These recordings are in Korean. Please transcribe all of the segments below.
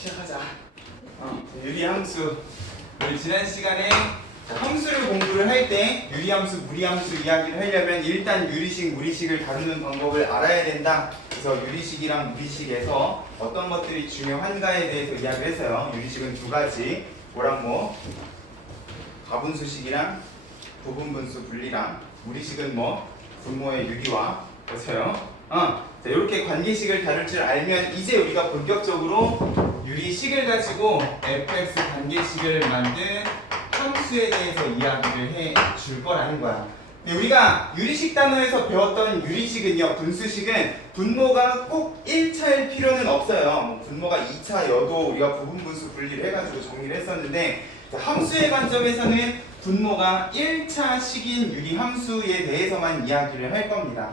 시작하자. 유리함수. 우리 지난 시간에 함수를 공부를 할 때 유리함수, 무리함수 이야기를 하려면 일단 유리식, 무리식을 다루는 방법을 알아야 된다. 그래서 유리식이랑 무리식에서 어떤 것들이 중요한가에 대해서 이야기를 했어요. 유리식은 두 가지. 뭐랑 뭐? 가분수식이랑 부분분수 분리랑, 무리식은 뭐? 분모의 유리와, 그렇죠? 자, 이렇게 관계식을 다룰 줄 알면 이제 우리가 본격적으로 유리식을 가지고 fx 관계식을 만든 함수에 대해서 이야기를 해 줄 거라는 거야. 우리가 유리식 단어에서 배웠던 유리식은요, 분수식은 분모가 꼭 1차일 필요는 없어요. 분모가 2차여도 우리가 부분분수 분리를 해가지고 정리를 했었는데, 함수의 관점에서는 분모가 1차식인 유리함수에 대해서만 이야기를 할 겁니다.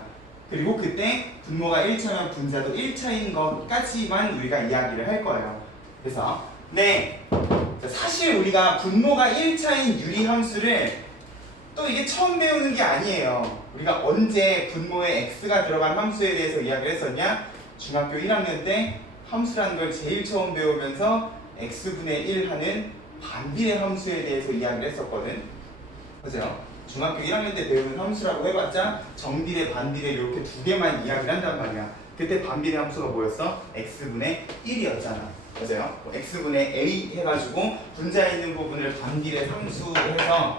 그리고 그때 분모가 1차면 분자도 1차인 것까지만 우리가 이야기를 할 거예요. 그래서 사실 우리가 분모가 1차인 유리함수를 또 이게 처음 배우는 게 아니에요. 우리가 언제 분모에 x가 들어간 함수에 대해서 이야기를 했었냐? 중학교 1학년 때 함수라는 걸 제일 처음 배우면서 x분의 1 하는 반비례 함수에 대해서 이야기를 했었거든. 그죠? 중학교 1학년 때 배우는 함수라고 해봤자 정비례, 반비례 이렇게 두 개만 이야기를 한단 말이야. 그때 반비례 함수가 뭐였어? x분의 1이었잖아. 맞아요? x분의 a 해가지고 분자에 있는 부분을 반비례 함수해서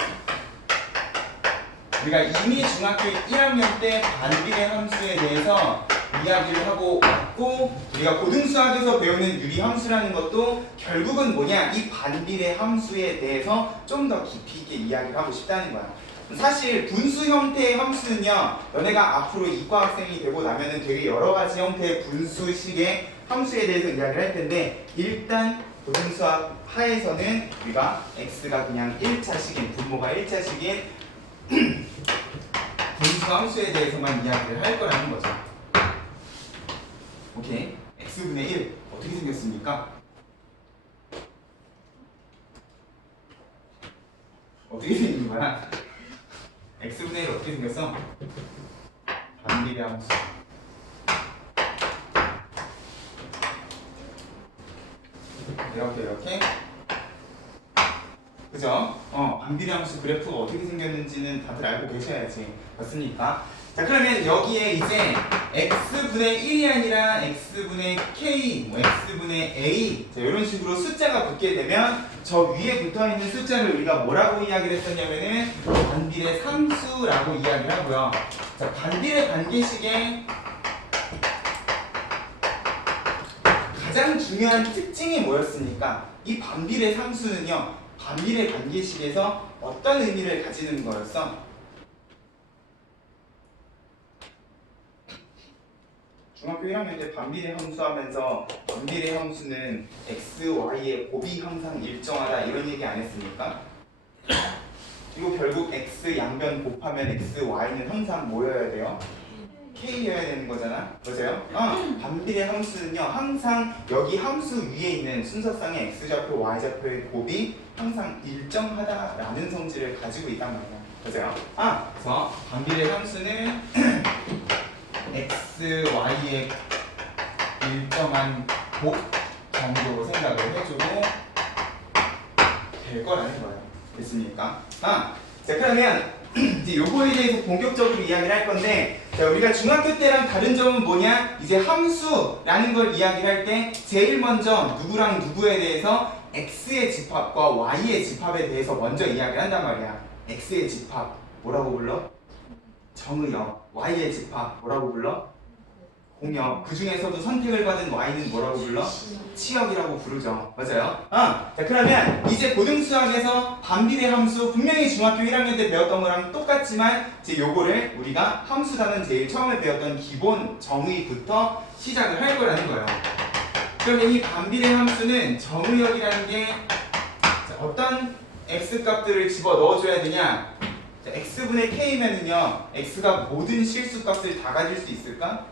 우리가 이미 중학교 1학년 때 반비례 함수에 대해서 이야기를 하고 왔고, 우리가 고등수학에서 배우는 유리함수라는 것도 결국은 뭐냐? 이 반비례 함수에 대해서 좀 더 깊이 있게 이야기를 하고 싶다는 거야. 사실 분수 형태의 함수는요, 너네가 앞으로 이과 학생이 되고 나면은 되게 여러 가지 형태의 분수식의 함수에 대해서 이야기를 할 텐데, 일단 고등수학 하에서는 우리가 x가 그냥 1차식인, 분모가 1차식인 분수 함수에 대해서만 이야기를 할 거라는 거죠. 오케이. x분의 1 어떻게 생겼습니까? 어떻게 생긴 거야? x분의 1 어떻게 생겼어? 반비례 함수. 이렇게 그죠? 반비례 함수 그래프가 어떻게 생겼는지는 다들 알고 계셔야지. 맞습니까? 자, 그러면 여기에 이제 x분의 1이 아니라 x분의 k, x분의 a, 자, 이런 식으로 숫자가 붙게 되면 저 위에 붙어있는 숫자를 우리가 뭐라고 이야기를 했었냐면은 반비례 상수라고 이야기를 하고요. 자, 반비례 관계식의 가장 중요한 특징이 뭐였습니까? 이 반비례 상수는요, 반비례 관계식에서 어떤 의미를 가지는 거였어? 중학교 1학년 때 반비례 함수 하면서 반비례 함수는 x, y의 곱이 항상 일정하다 이런 얘기 안 했습니까? 이거 결국 x 양변 곱하면 x, y는 항상 뭐여야 돼요? k여야 되는 거잖아. 맞아요? 반비례 함수는요, 항상 여기 함수 위에 있는 순서상의 x좌표, y좌표의 곱이 항상 일정하다라는 성질을 가지고 있단 말이야. 맞아요? 그래서 반비례 함수는 x, y의 일정한 곱 정도로 생각을 해주고 될 거라는 거예요. 됐습니까? 자, 그러면 이제 요거에 대해서 본격적으로 이야기를 할 건데, 자, 우리가 중학교 때랑 다른 점은 뭐냐? 이제 함수라는 걸 이야기를 할 때 제일 먼저 누구랑 누구에 대해서 x의 집합과 y의 집합에 대해서 먼저 이야기를 한단 말이야. x의 집합 뭐라고 불러? 정의역. y의 집합 뭐라고 불러? 공역. 그 중에서도 선택을 받은 y는 뭐라고 불러? 치역이라고 부르죠. 맞아요? 자, 그러면 이제 고등수학에서 반비례 함수, 분명히 중학교 1학년 때 배웠던 거랑 똑같지만 이제 요거를 우리가 함수단은 제일 처음에 배웠던 기본 정의부터 시작을 할 거라는 거예요. 그러면 이 반비례 함수는 정의역이라는 게 어떤 x값들을 집어 넣어줘야 되냐? 자, x분의 k면은요, x가 모든 실수값을 다 가질 수 있을까?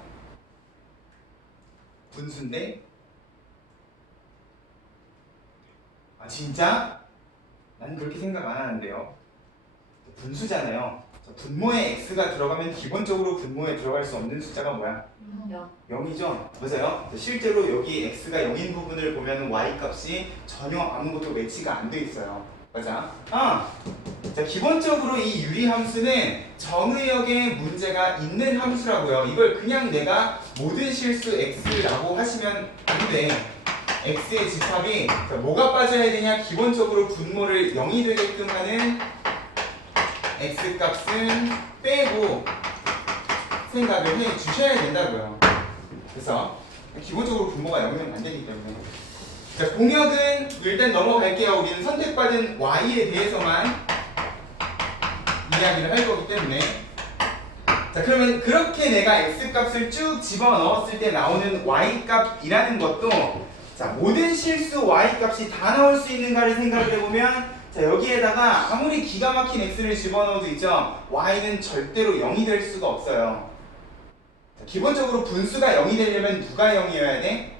분수인데? 진짜? 난 그렇게 생각 안 하는데요. 분수잖아요. 분모에 x가 들어가면 기본적으로 분모에 들어갈 수 없는 숫자가 뭐야? 0이죠? 맞아요? 실제로 여기 x가 0인 부분을 보면 y 값이 전혀 아무것도 매치가 안 돼 있어요. 맞아? 자, 기본적으로 이 유리함수는 정의역에 문제가 있는 함수라고요. 이걸 그냥 내가 모든 실수 x라고 하시면 안 돼. x의 집합이 뭐가 빠져야 되냐? 기본적으로 분모를 0이 되게끔 하는 x값은 빼고 생각을 해 주셔야 된다고요. 그래서 기본적으로 분모가 0이면 안 되기 때문에. 자, 공역은 일단 넘어갈게요. 우리는 선택받은 y에 대해서만 이야기를 할 거기 때문에. 자, 그러면 그렇게 내가 x값을 쭉 집어넣었을 때 나오는 y값이라는 것도 자, 모든 실수 y값이 다 나올 수 있는가를 생각을 해보면 자, 여기에다가 아무리 기가 막힌 x를 집어넣어도 있죠. y는 절대로 0이 될 수가 없어요. 자, 기본적으로 분수가 0이 되려면 누가 0이어야 돼?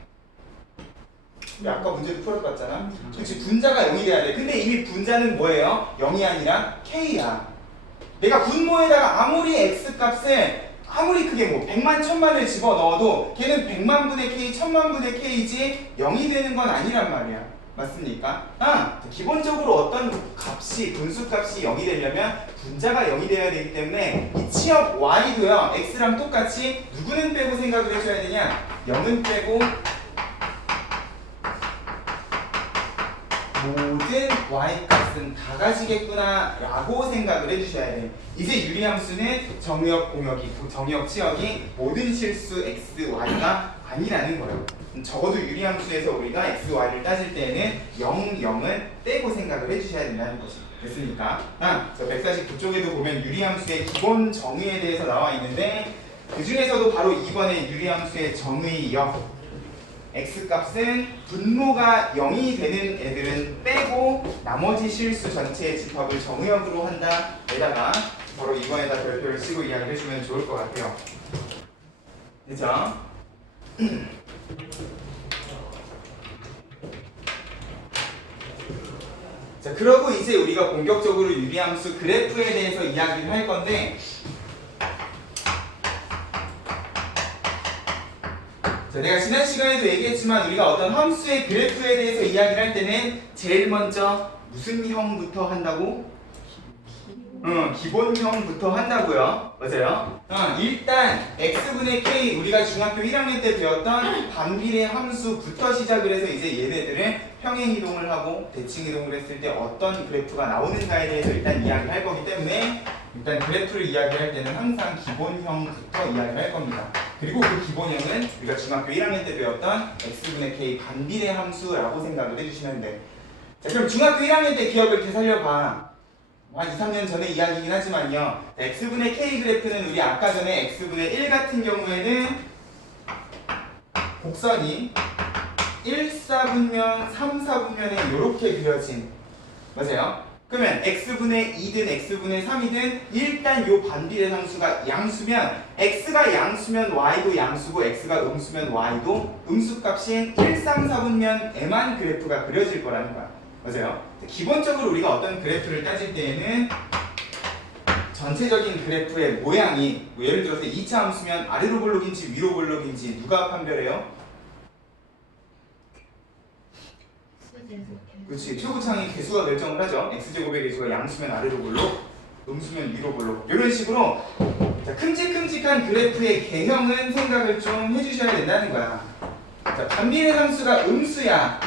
우리 아까 문제도 풀어봤잖아. 그렇지, 분자가 0이 돼야 돼. 근데 이미 분자는 뭐예요? 0이 아니라 k야. 내가 분모에다가 아무리 x값을 아무리 크게 뭐 100만 1000만을 집어넣어도 걔는 100만 분의 k, 1000만 분의 k지 0이 되는 건 아니란 말이야. 맞습니까? 기본적으로 어떤 값이, 분수값이 0이 되려면 분자가 0이 돼야 되기 때문에 이 치역 y도요, x랑 똑같이 누구는 빼고 생각을 해줘야 되냐? 0은 빼고 모든 y값은 다 가지겠구나 라고 생각을 해주셔야 돼요. 이제 유리함수는 정의역 공역이, 정의역 치역이 모든 실수 x, y가 아니라는 거예요. 적어도 유리함수에서 우리가 x, y를 따질 때에는 0, 0은 떼고 생각을 해주셔야 된다는 거죠. 됐습니까? 149쪽에도 보면 유리함수의 기본 정의에 대해서 나와 있는데 그 중에서도 바로 이번에 유리함수의 정의역 x값은 분모가 0이 되는 애들은 빼고 나머지 실수 전체의 집합을 정의역으로 한다. 에다가 바로 이번에다 별표를 쓰고 이야기를 해주면 좋을 것 같아요. 그죠? 자, 그러고 이제 우리가 본격적으로 유리함수 그래프에 대해서 이야기를 할 건데 자, 내가 지난 시간에도 얘기했지만 우리가 어떤 함수의 그래프에 대해서 이야기를 할 때는 제일 먼저 무슨 형부터 한다고? 기본형부터 한다고요. 맞아요? 일단 x분의 k 우리가 중학교 1학년 때 배웠던 반비례 함수부터 시작을 해서 이제 얘네들을 평행이동을 하고 대칭이동을 했을 때 어떤 그래프가 나오는가에 대해서 일단 이야기를 할 거기 때문에 일단 그래프를 이야기할 때는 항상 기본형부터 이야기를 할 겁니다. 그리고 그 기본형은 우리가 중학교 1학년 때 배웠던 x분의 k 반비례 함수라고 생각을 해주시면 돼. 자, 그럼 중학교 1학년 때 기억을 되살려봐. 한 2, 3년 전에 이야기이긴 하지만요. x분의 k 그래프는 우리 아까 전에 x분의 1 같은 경우에는 곡선이 1, 4분면, 3, 4분면에 이렇게 그려진 맞아요? 그러면 x분의 2든 x분의 3이든 일단 요 반비례 함수가 양수면 x가 양수면 y도 양수고 x가 음수면 y도 음수값인 1, 3, 4분면에만 그래프가 그려질 거라는 거야. 맞아요? 기본적으로 우리가 어떤 그래프를 따질 때에는 전체적인 그래프의 모양이 뭐 예를 들어서 2차 함수면 아래로 볼록인지 위로 볼록인지 누가 판별해요? 그렇지, 최고창이 개수가 결정을 하죠. x제곱의 개수가 양수면 아래로 볼록, 음수면 위로 볼록 이런 식으로 자, 큼직큼직한 그래프의 개형은 생각을 좀 해주셔야 된다는 거야. 자, 반비례 함수가 음수야.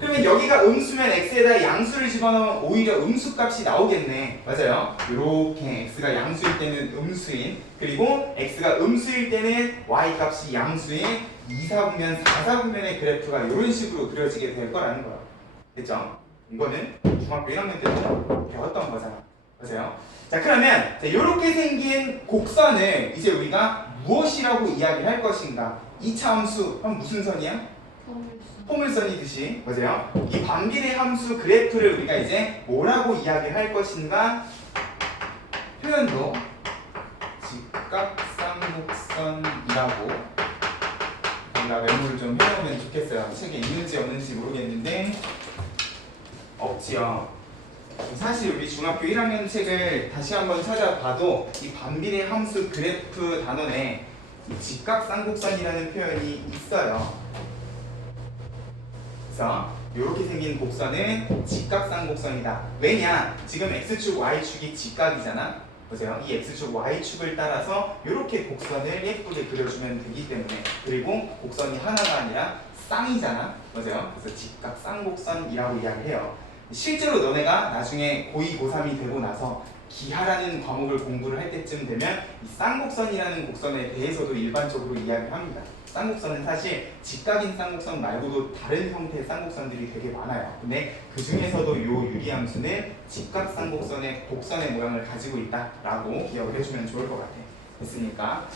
그러면 여기가 음수면 x에다 양수를 집어넣으면 오히려 음수값이 나오겠네. 맞아요? 이렇게 x가 양수일 때는 음수인 그리고 x가 음수일 때는 y값이 양수인 2, 4분면, 4, 4분면의 그래프가 이런 식으로 그려지게 될 거라는 거야. 됐죠? 이거는 중학교 1학년 때부터 배웠던 거잖아. 맞아요? 자, 그러면 이렇게 생긴 곡선을 이제 우리가 무엇이라고 이야기할 것인가? 2차 함수, 그럼 무슨 선이야? 포물선이듯이. 맞아요? 이 반비례 함수 그래프를 우리가 이제 뭐라고 이야기할 것인가? 표현도 직각쌍곡선이라고 우리가 메모를 좀 해놓으면 좋겠어요. 책에 있는지 없는지 모르겠는데 없지요. 사실 우리 중학교 1학년 책을 다시 한번 찾아봐도 이 반비례 함수 그래프 단원에 이 직각쌍곡선이라는 표현이 있어요. 그래서 이렇게 생긴 곡선은 직각쌍곡선이다. 왜냐? 지금 x축, y축이 직각이잖아. 보세요. 이 x축, y축을 따라서 이렇게 곡선을 예쁘게 그려주면 되기 때문에, 그리고 곡선이 하나가 아니라 쌍이잖아. 맞아요. 그래서 직각쌍곡선이라고 이야기해요. 실제로 너네가 나중에 고2, 고3이 되고 나서 기하라는 과목을 공부를 할 때쯤 되면 이 쌍곡선이라는 곡선에 대해서도 일반적으로 이야기를 합니다. 쌍곡선은 사실 직각인 쌍곡선 말고도 다른 형태의 쌍곡선들이 되게 많아요. 근데 그 중에서도 이 유리함수는 직각쌍곡선의 곡선의 모양을 가지고 있다라고 기억을 해주면 좋을 것 같아요. 됐습니까?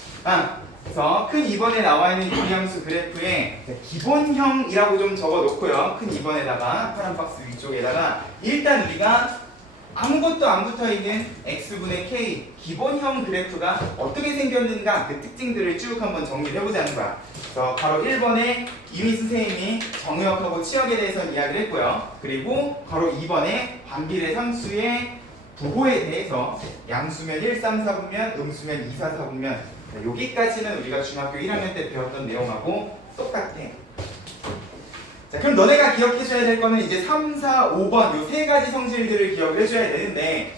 그래서 큰 2번에 나와 있는 유리함수 그래프에 기본형이라고 좀 적어 놓고요. 큰 2번에다가 파란 박스 위쪽에다가 일단 우리가 아무것도 안 붙어있는 x분의 k 기본형 그래프가 어떻게 생겼는가 그 특징들을 쭉 한번 정리를 해보자는 거야. 그래서 바로 1번에 이미 선생님이 정의역하고 치역에 대해서 이야기를 했고요. 그리고 바로 2번에 반비례 상수의 부호에 대해서 양수면 1, 3, 4분면, 음수면 2, 4, 4분면 여기까지는 우리가 중학교 1학년 때 배웠던 내용하고 똑같아. 자, 그럼 너네가 기억해줘야 될 거는 이제 3, 4, 5번 요 세 가지 성질들을 기억을 해줘야 되는데,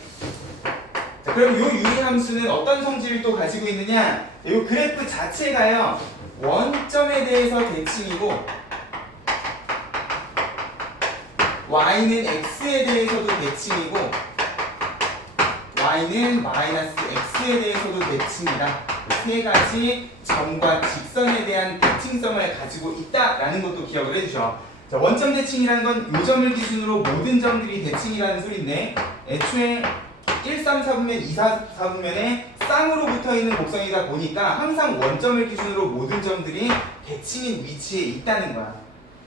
자, 그럼 요 유리함수는 어떤 성질을 또 가지고 있느냐? 요 그래프 자체가요 원점에 대해서 대칭이고 y는 x에 대해서도 대칭이고 y는 마이너스 x에 대해서도 대칭이다. 세 가지 점과 직선에 대한 대칭성을 가지고 있다라는 것도 기억을 해주셔. 자, 원점 대칭이라는 건 요 점을 기준으로 모든 점들이 대칭이라는 소리인데, 애초에 1, 3, 4분면, 2, 4, 4분면에 쌍으로 붙어있는 곡선이다 보니까 항상 원점을 기준으로 모든 점들이 대칭인 위치에 있다는 거야.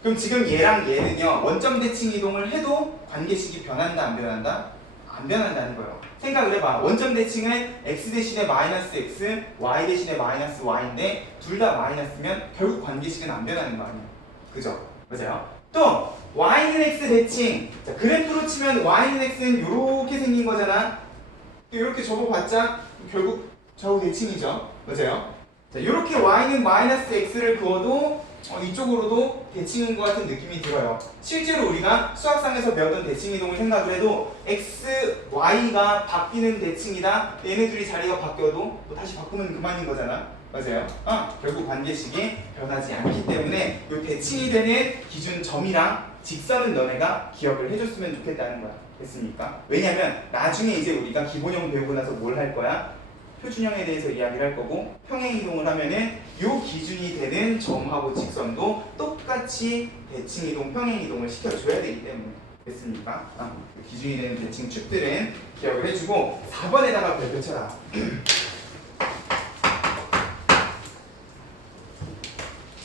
그럼 지금 얘랑 얘는요 원점 대칭 이동을 해도 관계식이 변한다 안 변한다? 안 변한다는 거예요. 생각을 해봐. 원점 대칭은 x 대신에 마이너스 x, y 대신에 마이너스 y인데 둘 다 마이너스면 결국 관계식은 안 변하는 거 아니에요. 그죠? 맞아요? 또 y는 x 대칭. 자, 그래프로 치면 y는 x는 이렇게 생긴 거잖아. 또 이렇게 접어봤자 결국 좌우 대칭이죠. 맞아요? 자, 이렇게 y는 마이너스 x를 그어도 이쪽으로도 대칭인 것 같은 느낌이 들어요. 실제로 우리가 수학상에서 배웠던 대칭이동을 생각을 해도 x, y가 바뀌는 대칭이다. 얘네들이 자리가 바뀌어도 뭐 다시 바꾸면 그만인 거잖아. 맞아요? 결국 관계식이 변하지 않기 때문에 이 대칭이 되는 기준 점이랑 직선은 너네가 기억을 해줬으면 좋겠다는 거야. 됐습니까? 왜냐면 나중에 이제 우리가 기본형 배우고 나서 뭘 할 거야? 표준형에 대해서 이야기를 할 거고, 평행이동을 하면은 요 기준이 되는 점하고 직선도 똑같이 대칭이동, 평행이동을 시켜줘야 되기 때문에. 됐습니까? 기준이 되는 대칭 축들은 기억을 해주고 4번에다가 별표 쳐라.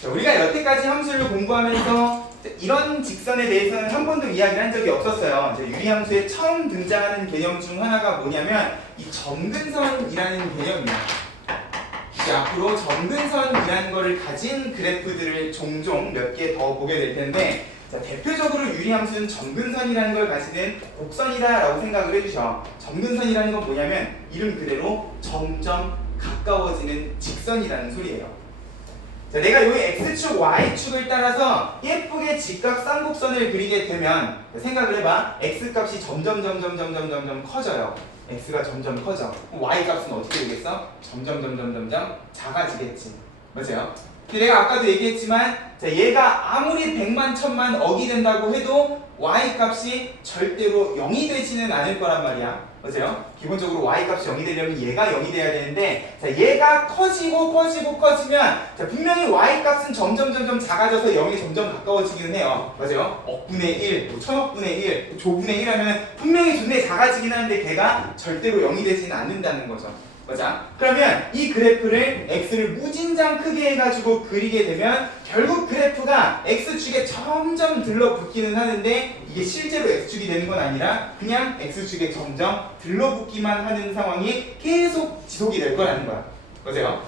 자, 우리가 여태까지 함수를 공부하면서 이런 직선에 대해서는 한 번도 이야기를 한 적이 없었어요. 유리함수에 처음 등장하는 개념 중 하나가 뭐냐면 이 점근선이라는 개념이에요. 이제 앞으로 점근선이라는 거를 가진 그래프들을 종종 몇 개 더 보게 될 텐데, 자, 대표적으로 유리함수는 점근선이라는 걸 가지는 곡선이다라고 생각을 해주셔. 점근선이라는 건 뭐냐면 이름 그대로 점점 가까워지는 직선이라는 소리예요. 자, 내가 여기 x축, y축을 따라서 예쁘게 직각 쌍곡선을 그리게 되면 생각을 해봐. x값이 점점 커져요. x가 점점 커져. y값은 어떻게 되겠어? 점점 작아지겠지. 맞아요? 근데 내가 아까도 얘기했지만, 자, 얘가 아무리 100만, 1000만 억이 된다고 해도 y값이 절대로 0이 되지는 않을 거란 말이야. 맞아요? 기본적으로 y값이 0이 되려면 얘가 0이 돼야 되는데, 자, 얘가 커지면, 자, 분명히 y값은 점점 작아져서 0이 점점 가까워지기는 해요. 맞아요? 억분의 1, 뭐 천억분의 1, 조분의 1 하면 분명히 존내 작아지긴 하는데 걔가 절대로 0이 되지는 않는다는 거죠. 맞아? 그러면 이 그래프를 x를 무진장 크게 해가지고 그리게 되면 결국 그래프가 x축에 점점 들러붙기는 하는데, 이게 실제로 x축이 되는 건 아니라 그냥 x축에 점점 들러붙기만 하는 상황이 계속 지속이 될 거라는 거야. 맞아요?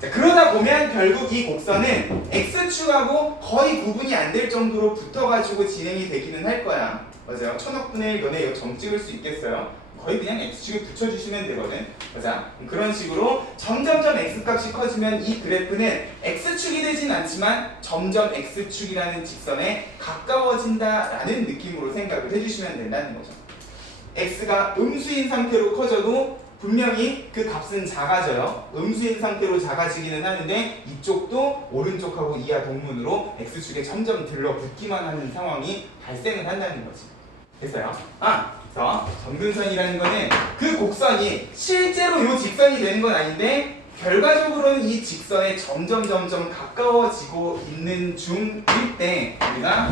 자, 그러다 보면 결국 이 곡선은 x축하고 거의 구분이 안 될 정도로 붙어가지고 진행이 되기는 할 거야. 맞아요. 천억분의 1 너네 이거 점 찍을 수 있겠어요? 거의 그냥 x축에 붙여주시면 되거든. 맞아. 그런 식으로 점점점 x값이 커지면 이 그래프는 x축이 되진 않지만 점점 x축이라는 직선에 가까워진다라는 느낌으로 생각을 해주시면 된다는 거죠. x가 음수인 상태로 커져도 분명히 그 값은 작아져요. 음수인 상태로 작아지기는 하는데 이쪽도 오른쪽하고 이하 동문으로 x축에 점점 들러붙기만 하는 상황이 발생을 한다는 거지. 됐어요? 그래서 점근선이라는 거는 그 곡선이 실제로 이 직선이 되는 건 아닌데 결과적으로는 이 직선에 점점 가까워지고 있는 중일 때 우리가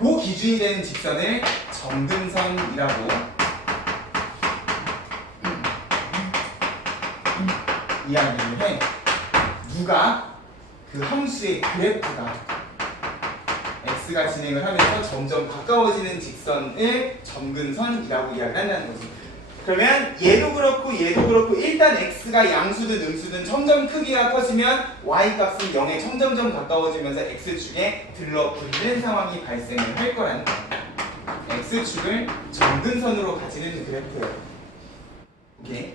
그 기준이 되는 직선을 점근선이라고 이야기를 해. 누가? 그 함수의 그래프가 x가 진행을 하면서 점점 가까워지는 직선을 점근선이라고 이야기를 한다는 거지. 그러면 얘도 그렇고 일단 x가 양수든 음수든 점점 크기가 커지면 y값은 0에 점점 가까워지면서 x축에 들러붙는 상황이 발생을 할 거라는 거야. x축을 점근선으로 가지는 그래프예요. 오케이?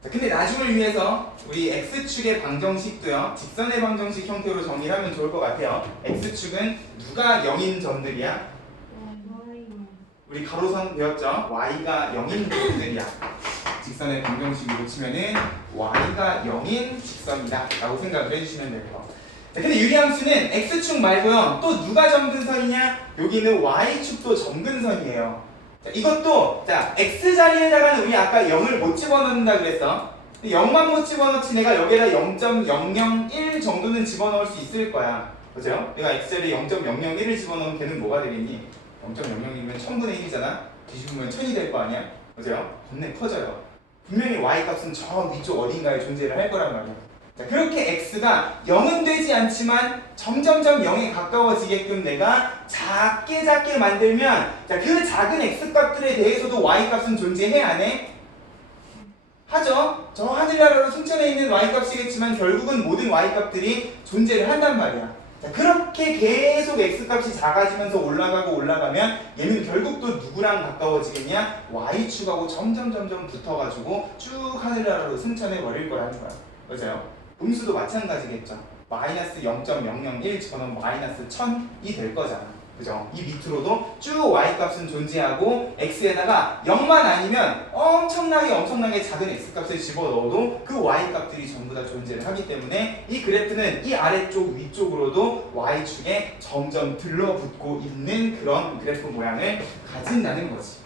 자, 근데 나중을 위해서 우리 x축의 방정식도요, 직선의 방정식 형태로 정리를 하면 좋을 것 같아요. x축은 누가 0인 점들이야? 우리 가로선 배웠죠? y가 0인 점들이야. 직선의 방정식으로 치면은 y가 0인 직선이다 라고 생각을 해주시면 될 거. 자, 근데 유리함수는 x축 말고요, 또 누가 점근선이냐? 여기는 y축도 점근선이에요. 자, 이것도 자 x 자리에다가는 우리 아까 0을 못 집어넣는다 그랬어. 0만 못 집어넣지 내가 여기에다 0.001 정도는 집어넣을 수 있을 거야. 그죠? 내가 x 자리에 0.001을 집어넣으면 걔는 뭐가 되겠니? 0.001이면 1000분의 1이잖아. 뒤집으면 1000이 될 거 아니야? 그죠? 겁내 커져요. 분명히 y 값은 저 위쪽 어딘가에 존재를 할 거란 말이야. 자, 그렇게 x가 0은 되지 않지만 점점 0에 가까워지게끔 내가 작게 만들면, 자, 그 작은 x값들에 대해서도 y값은 존재해 안 해? 하죠. 저 하늘나라로 승천해 있는 y값이겠지만 결국은 모든 y값들이 존재를 한단 말이야. 자, 그렇게 계속 x값이 작아지면서 올라가면 얘는 결국 또 누구랑 가까워지겠냐? y축하고 점점 붙어가지고 쭉 하늘나라로 승천해 버릴 거라는 거야. 맞아요? 음수도 마찬가지겠죠. 마이너스 0.001 집어넣으면 마이너스 1000이 될 거잖아. 그죠? 이 밑으로도 쭉 y값은 존재하고 x에다가 0만 아니면 엄청나게 작은 x값을 집어넣어도 그 y값들이 전부 다 존재를 하기 때문에 이 그래프는 이 아래쪽 위쪽으로도 y축에 점점 들러붙고 있는 그런 그래프 모양을 가진다는 거지.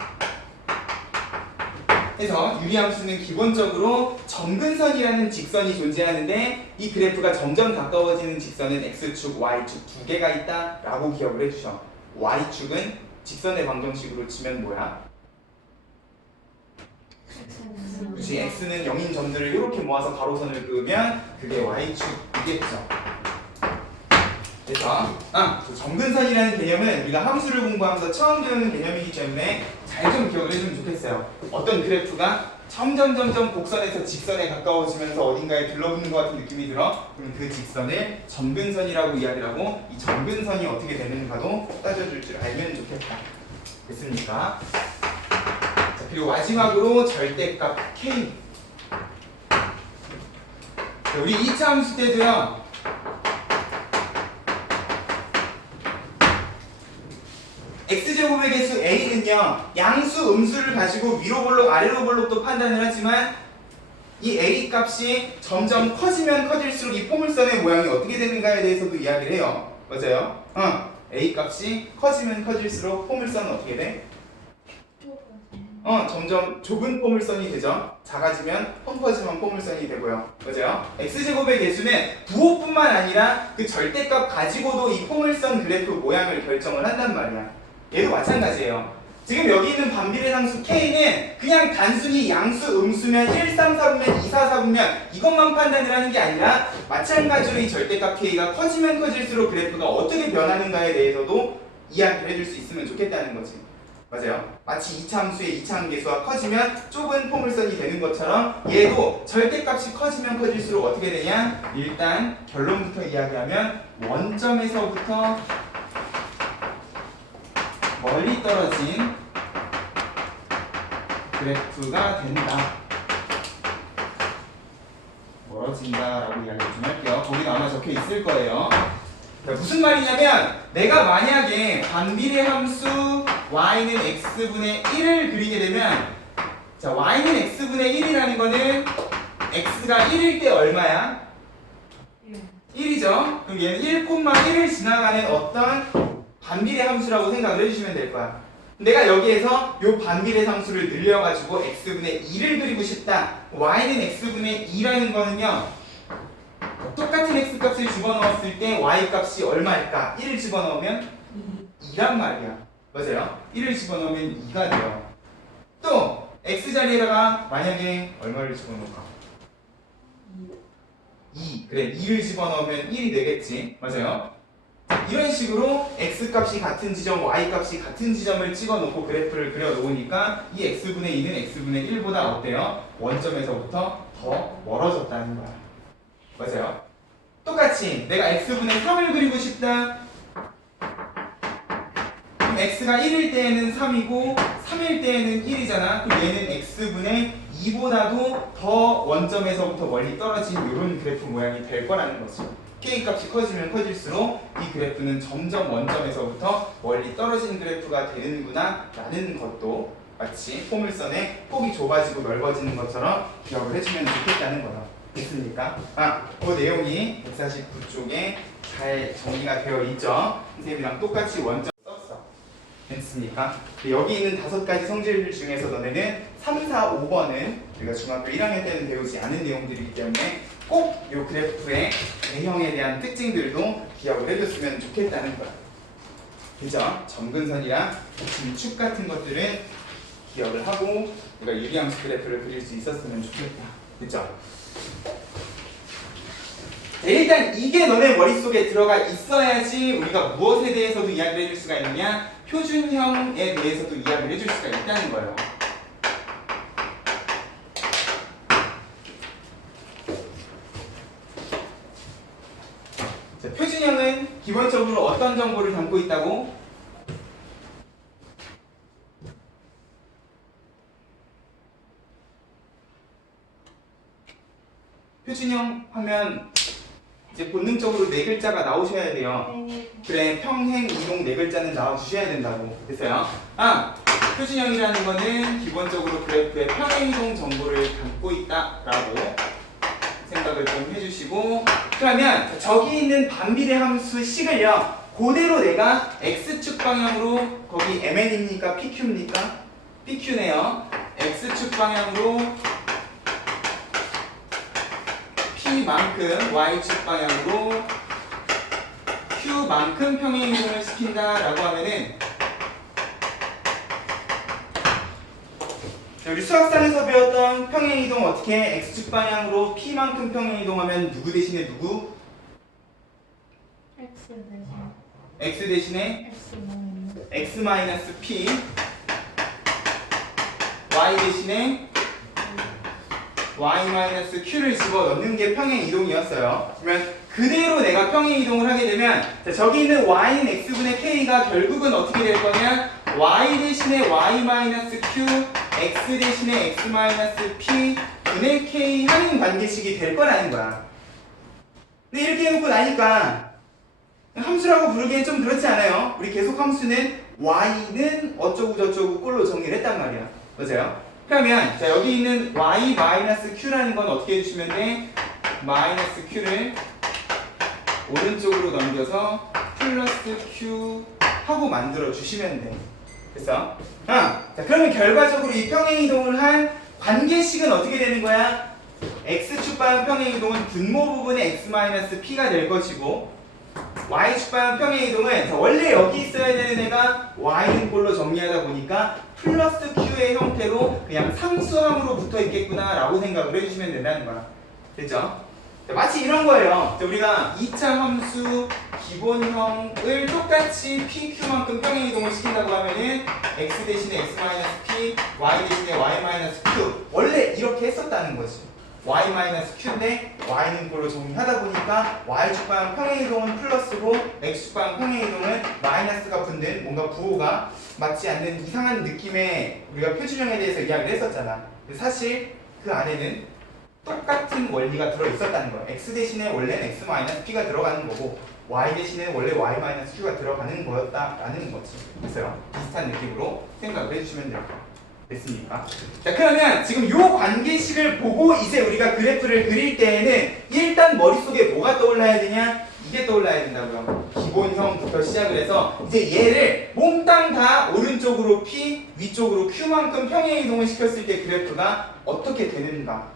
그래서 유리함수는 기본적으로 점근선이라는 직선이 존재하는데 이 그래프가 점점 가까워지는 직선은 x축, y축 두 개가 있다 라고 기억을 해주셔. y축은 직선의 방정식으로 치면 뭐야? 그렇지, x는 0인 점들을 이렇게 모아서 가로선을 그으면 그게 y축이겠죠. 그래서 점근선이라는 개념은 우리가 함수를 공부하면서 처음 배우는 개념이기 때문에 잘 좀 기억을 해주면 좋겠어요. 어떤 그래프가 점점 곡선에서 직선에 가까워지면서 어딘가에 들러붙는 것 같은 느낌이 들어? 그럼 그 직선을 점근선이라고 이야기를 하고 이 점근선이 어떻게 되는가도 따져줄 줄 알면 좋겠다. 됐습니까? 자, 그리고 마지막으로 절대값 K. 자, 우리 2차 함수 때도요. x제곱의 개수 a는요, 양수, 음수를 가지고 위로 볼록, 아래로 볼록도 판단을 하지만 이 a 값이 점점 커지면 커질수록 이 포물선의 모양이 어떻게 되는가에 대해서도 이야기를 해요. 맞아요? a 값이 커지면 커질수록 포물선은 어떻게 돼? 점점 좁은 포물선이 되죠. 작아지면 펑퍼짐한 포물선이 되고요. 맞아요? x제곱의 개수는 부호뿐만 아니라 그 절대값 가지고도 이 포물선 그래프 모양을 결정을 한단 말이야. 얘도 마찬가지예요. 지금 여기 있는 반비례 상수 K는 그냥 단순히 양수, 음수면 1, 3, 4분면 2, 4, 4분면 이것만 판단을 하는 게 아니라 마찬가지로 이 절대값 K가 커지면 커질수록 그래프가 어떻게 변하는가에 대해서도 이야기를 해줄 수 있으면 좋겠다는 거지. 맞아요. 마치 2차 함수의 2차 함계수가 커지면 좁은 포물선이 되는 것처럼 얘도 절대값이 커지면 커질수록 어떻게 되냐? 일단 결론부터 이야기하면 원점에서부터 멀리 떨어진 그래프가 된다. 멀어진다라고 이야기 좀 할게요. 거기 아마 적혀 있을 거예요. 자, 무슨 말이냐면 내가 만약에 반비례 함수 y는 x분의 1을 그리게 되면 자 y는 x분의 1이라는 거는 x가 1일 때 얼마야? 1이죠. 그럼 얘는 1,1을 지나가는 어떤 반비례 함수라고 생각을 해주시면 될 거야. 내가 여기에서 요 반비례 함수를 늘려가지고 x분의 2를 그리고 싶다. y는 x분의 2라는 거는요. 똑같은 x값을 집어넣었을 때 y값이 얼마일까? 1을 집어넣으면 2란 말이야. 맞아요? 1을 집어넣으면 2가 돼요. 또 x 자리에다가 만약에 얼마를 집어넣을까? 2. 그래 2를 집어넣으면 1이 되겠지. 맞아요? 이런 식으로 x값이 같은 지점, y값이 같은 지점을 찍어놓고 그래프를 그려놓으니까 이 x분의 2는 x분의 1보다 어때요? 원점에서부터 더 멀어졌다는 거야. 맞아요? 똑같이 내가 x분의 3을 그리고 싶다. 그럼 x가 1일 때에는 3이고 3일 때에는 1이잖아. 그럼 얘는 x분의 2보다도 더 원점에서부터 멀리 떨어진 이런 그래프 모양이 될 거라는 거죠. k값이 커지면 커질수록 이 그래프는 점점 원점에서부터 멀리 떨어진 그래프가 되는구나 라는 것도 마치 포물선의 폭이 좁아지고 넓어지는 것처럼 기억을 해주면 좋겠다는 거예요. 됐습니까? 그 내용이 149쪽에 잘 정리가 되어 있죠. 선생님이랑 똑같이 원점 썼어. 됐습니까? 여기 있는 5가지 성질 중에서 너네는 3, 4, 5번은 우리가 중학교 1학년 때는 배우지 않은 내용들이기 때문에 꼭 이 그래프의 대형에 대한 특징들도 기억을 해줬으면 좋겠다는 거야. 그죠? 점근선이랑 중축 같은 것들은 기억을 하고 우리가 유리함수 그래프를 그릴 수 있었으면 좋겠다. 그죠? 일단 이게 너네 머릿속에 들어가 있어야지 우리가 무엇에 대해서도 이야기를 해줄 수가 있느냐? 표준형에 대해서도 이야기를 해줄 수가 있다는 거예요. 자, 표준형은 기본적으로 어떤 정보를 담고 있다고? 표준형 하면 이제 본능적으로 4글자가 나오셔야 돼요. 그래, 평행, 이동 4글자는 나와주셔야 된다고. 됐어요? 표준형이라는 거는 기본적으로 그래프의 평행, 이동 정보를 담고 있다라고 생각을 좀 해주시고, 그러면 저기 있는 반비례 함수 식을요, 그대로 내가 x축 방향으로, 거기 mn입니까? pq입니까? pq네요. x축 방향으로 p만큼 y축 방향으로 q만큼 평행 이동을 시킨다라고 하면은, 우리 수학상에서 배웠던 평행 이동 어떻게 x축 방향으로 p만큼 평행 이동하면 누구 대신에 누구? x 대신에 x-p, y 대신에 y-q를 집어넣는 게 평행 이동이었어요. 그러면 그대로 내가 평행 이동을 하게 되면, 자, 저기 있는 y는 x분의 k가 결국은 어떻게 될 거냐? y 대신에 y-q, x 대신에 x-p 분의 k 하는 관계식이 될 거라는 거야. 근데 이렇게 해놓고 나니까 함수라고 부르기엔 좀 그렇지 않아요? 우리 계속 함수는 y는 어쩌고 저쩌고 꼴로 정리를 했단 말이야. 맞아요? 그러면 자, 여기 있는 y-q라는 건 어떻게 해주시면 돼? -q를 오른쪽으로 넘겨서 플러스 q 하고 만들어 주시면 돼. 됐어? 자, 그러면 결과적으로 이 평행 이동을 한 관계식은 어떻게 되는 거야? x축 방향 평행 이동은 분모 부분의 x-p가 될 것이고, y축 방향 평행 이동은 원래 여기 있어야 되는 애가 y는 꼴로 정리하다 보니까 플러스 q의 형태로 그냥 상수함으로 붙어 있겠구나 라고 생각을 해주시면 된다는 거야. 됐죠? 마치 이런 거예요. 우리가 2차 함수 기본형을 똑같이 PQ만큼 평행이동을 시킨다고 하면은 X 대신에 X-P, Y 대신에 Y-Q 원래 이렇게 했었다는 거지. Y-Q인데 Y는 그걸로 정리하다 보니까 Y축방 평행이동은 플러스고 X축방 평행이동은 마이너스가 붙는 뭔가 부호가 맞지 않는 이상한 느낌의 우리가 표준형에 대해서 이야기를 했었잖아. 근데 사실 그 안에는 똑같은 원리가 들어있었다는 거야. X 대신에 원래는 X-P가 들어가는 거고 Y 대신에 원래 Y-Q가 들어가는 거였다라는 거지. 됐어요? 비슷한 느낌으로 생각을 해주시면 돼요. 됐습니까? 자, 그러면 지금 요 관계식을 보고 이제 우리가 그래프를 그릴 때에는 일단 머릿속에 뭐가 떠올라야 되냐? 이게 떠올라야 된다고요. 기본형부터 시작을 해서 이제 얘를 몽땅 다 오른쪽으로 P, 위쪽으로 Q만큼 평행이동을 시켰을 때 그래프가 어떻게 되는가?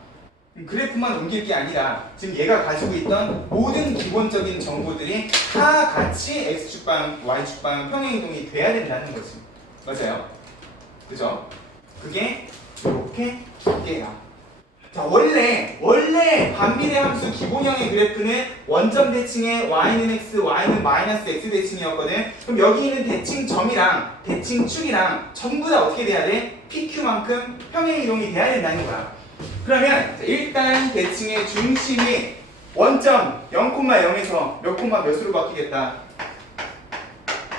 그래프만 옮길 게 아니라 지금 얘가 가지고 있던 모든 기본적인 정보들이 다 같이 X축방, Y축방 평행이동이 돼야 된다는 거지. 맞아요? 그죠? 그게 이렇게 두 개야. 자, 원래 반비례 함수 기본형의 그래프는 원점 대칭에 y는 x, y는 마이너스 x 대칭이었거든. 그럼 여기 있는 대칭점이랑 대칭축이랑 전부 다 어떻게 돼야 돼? PQ만큼 평행이동이 돼야 된다는 거야. 그러면 일단 대칭의 중심이 원점 0,0에서 몇 콤마 몇으로 바뀌겠다?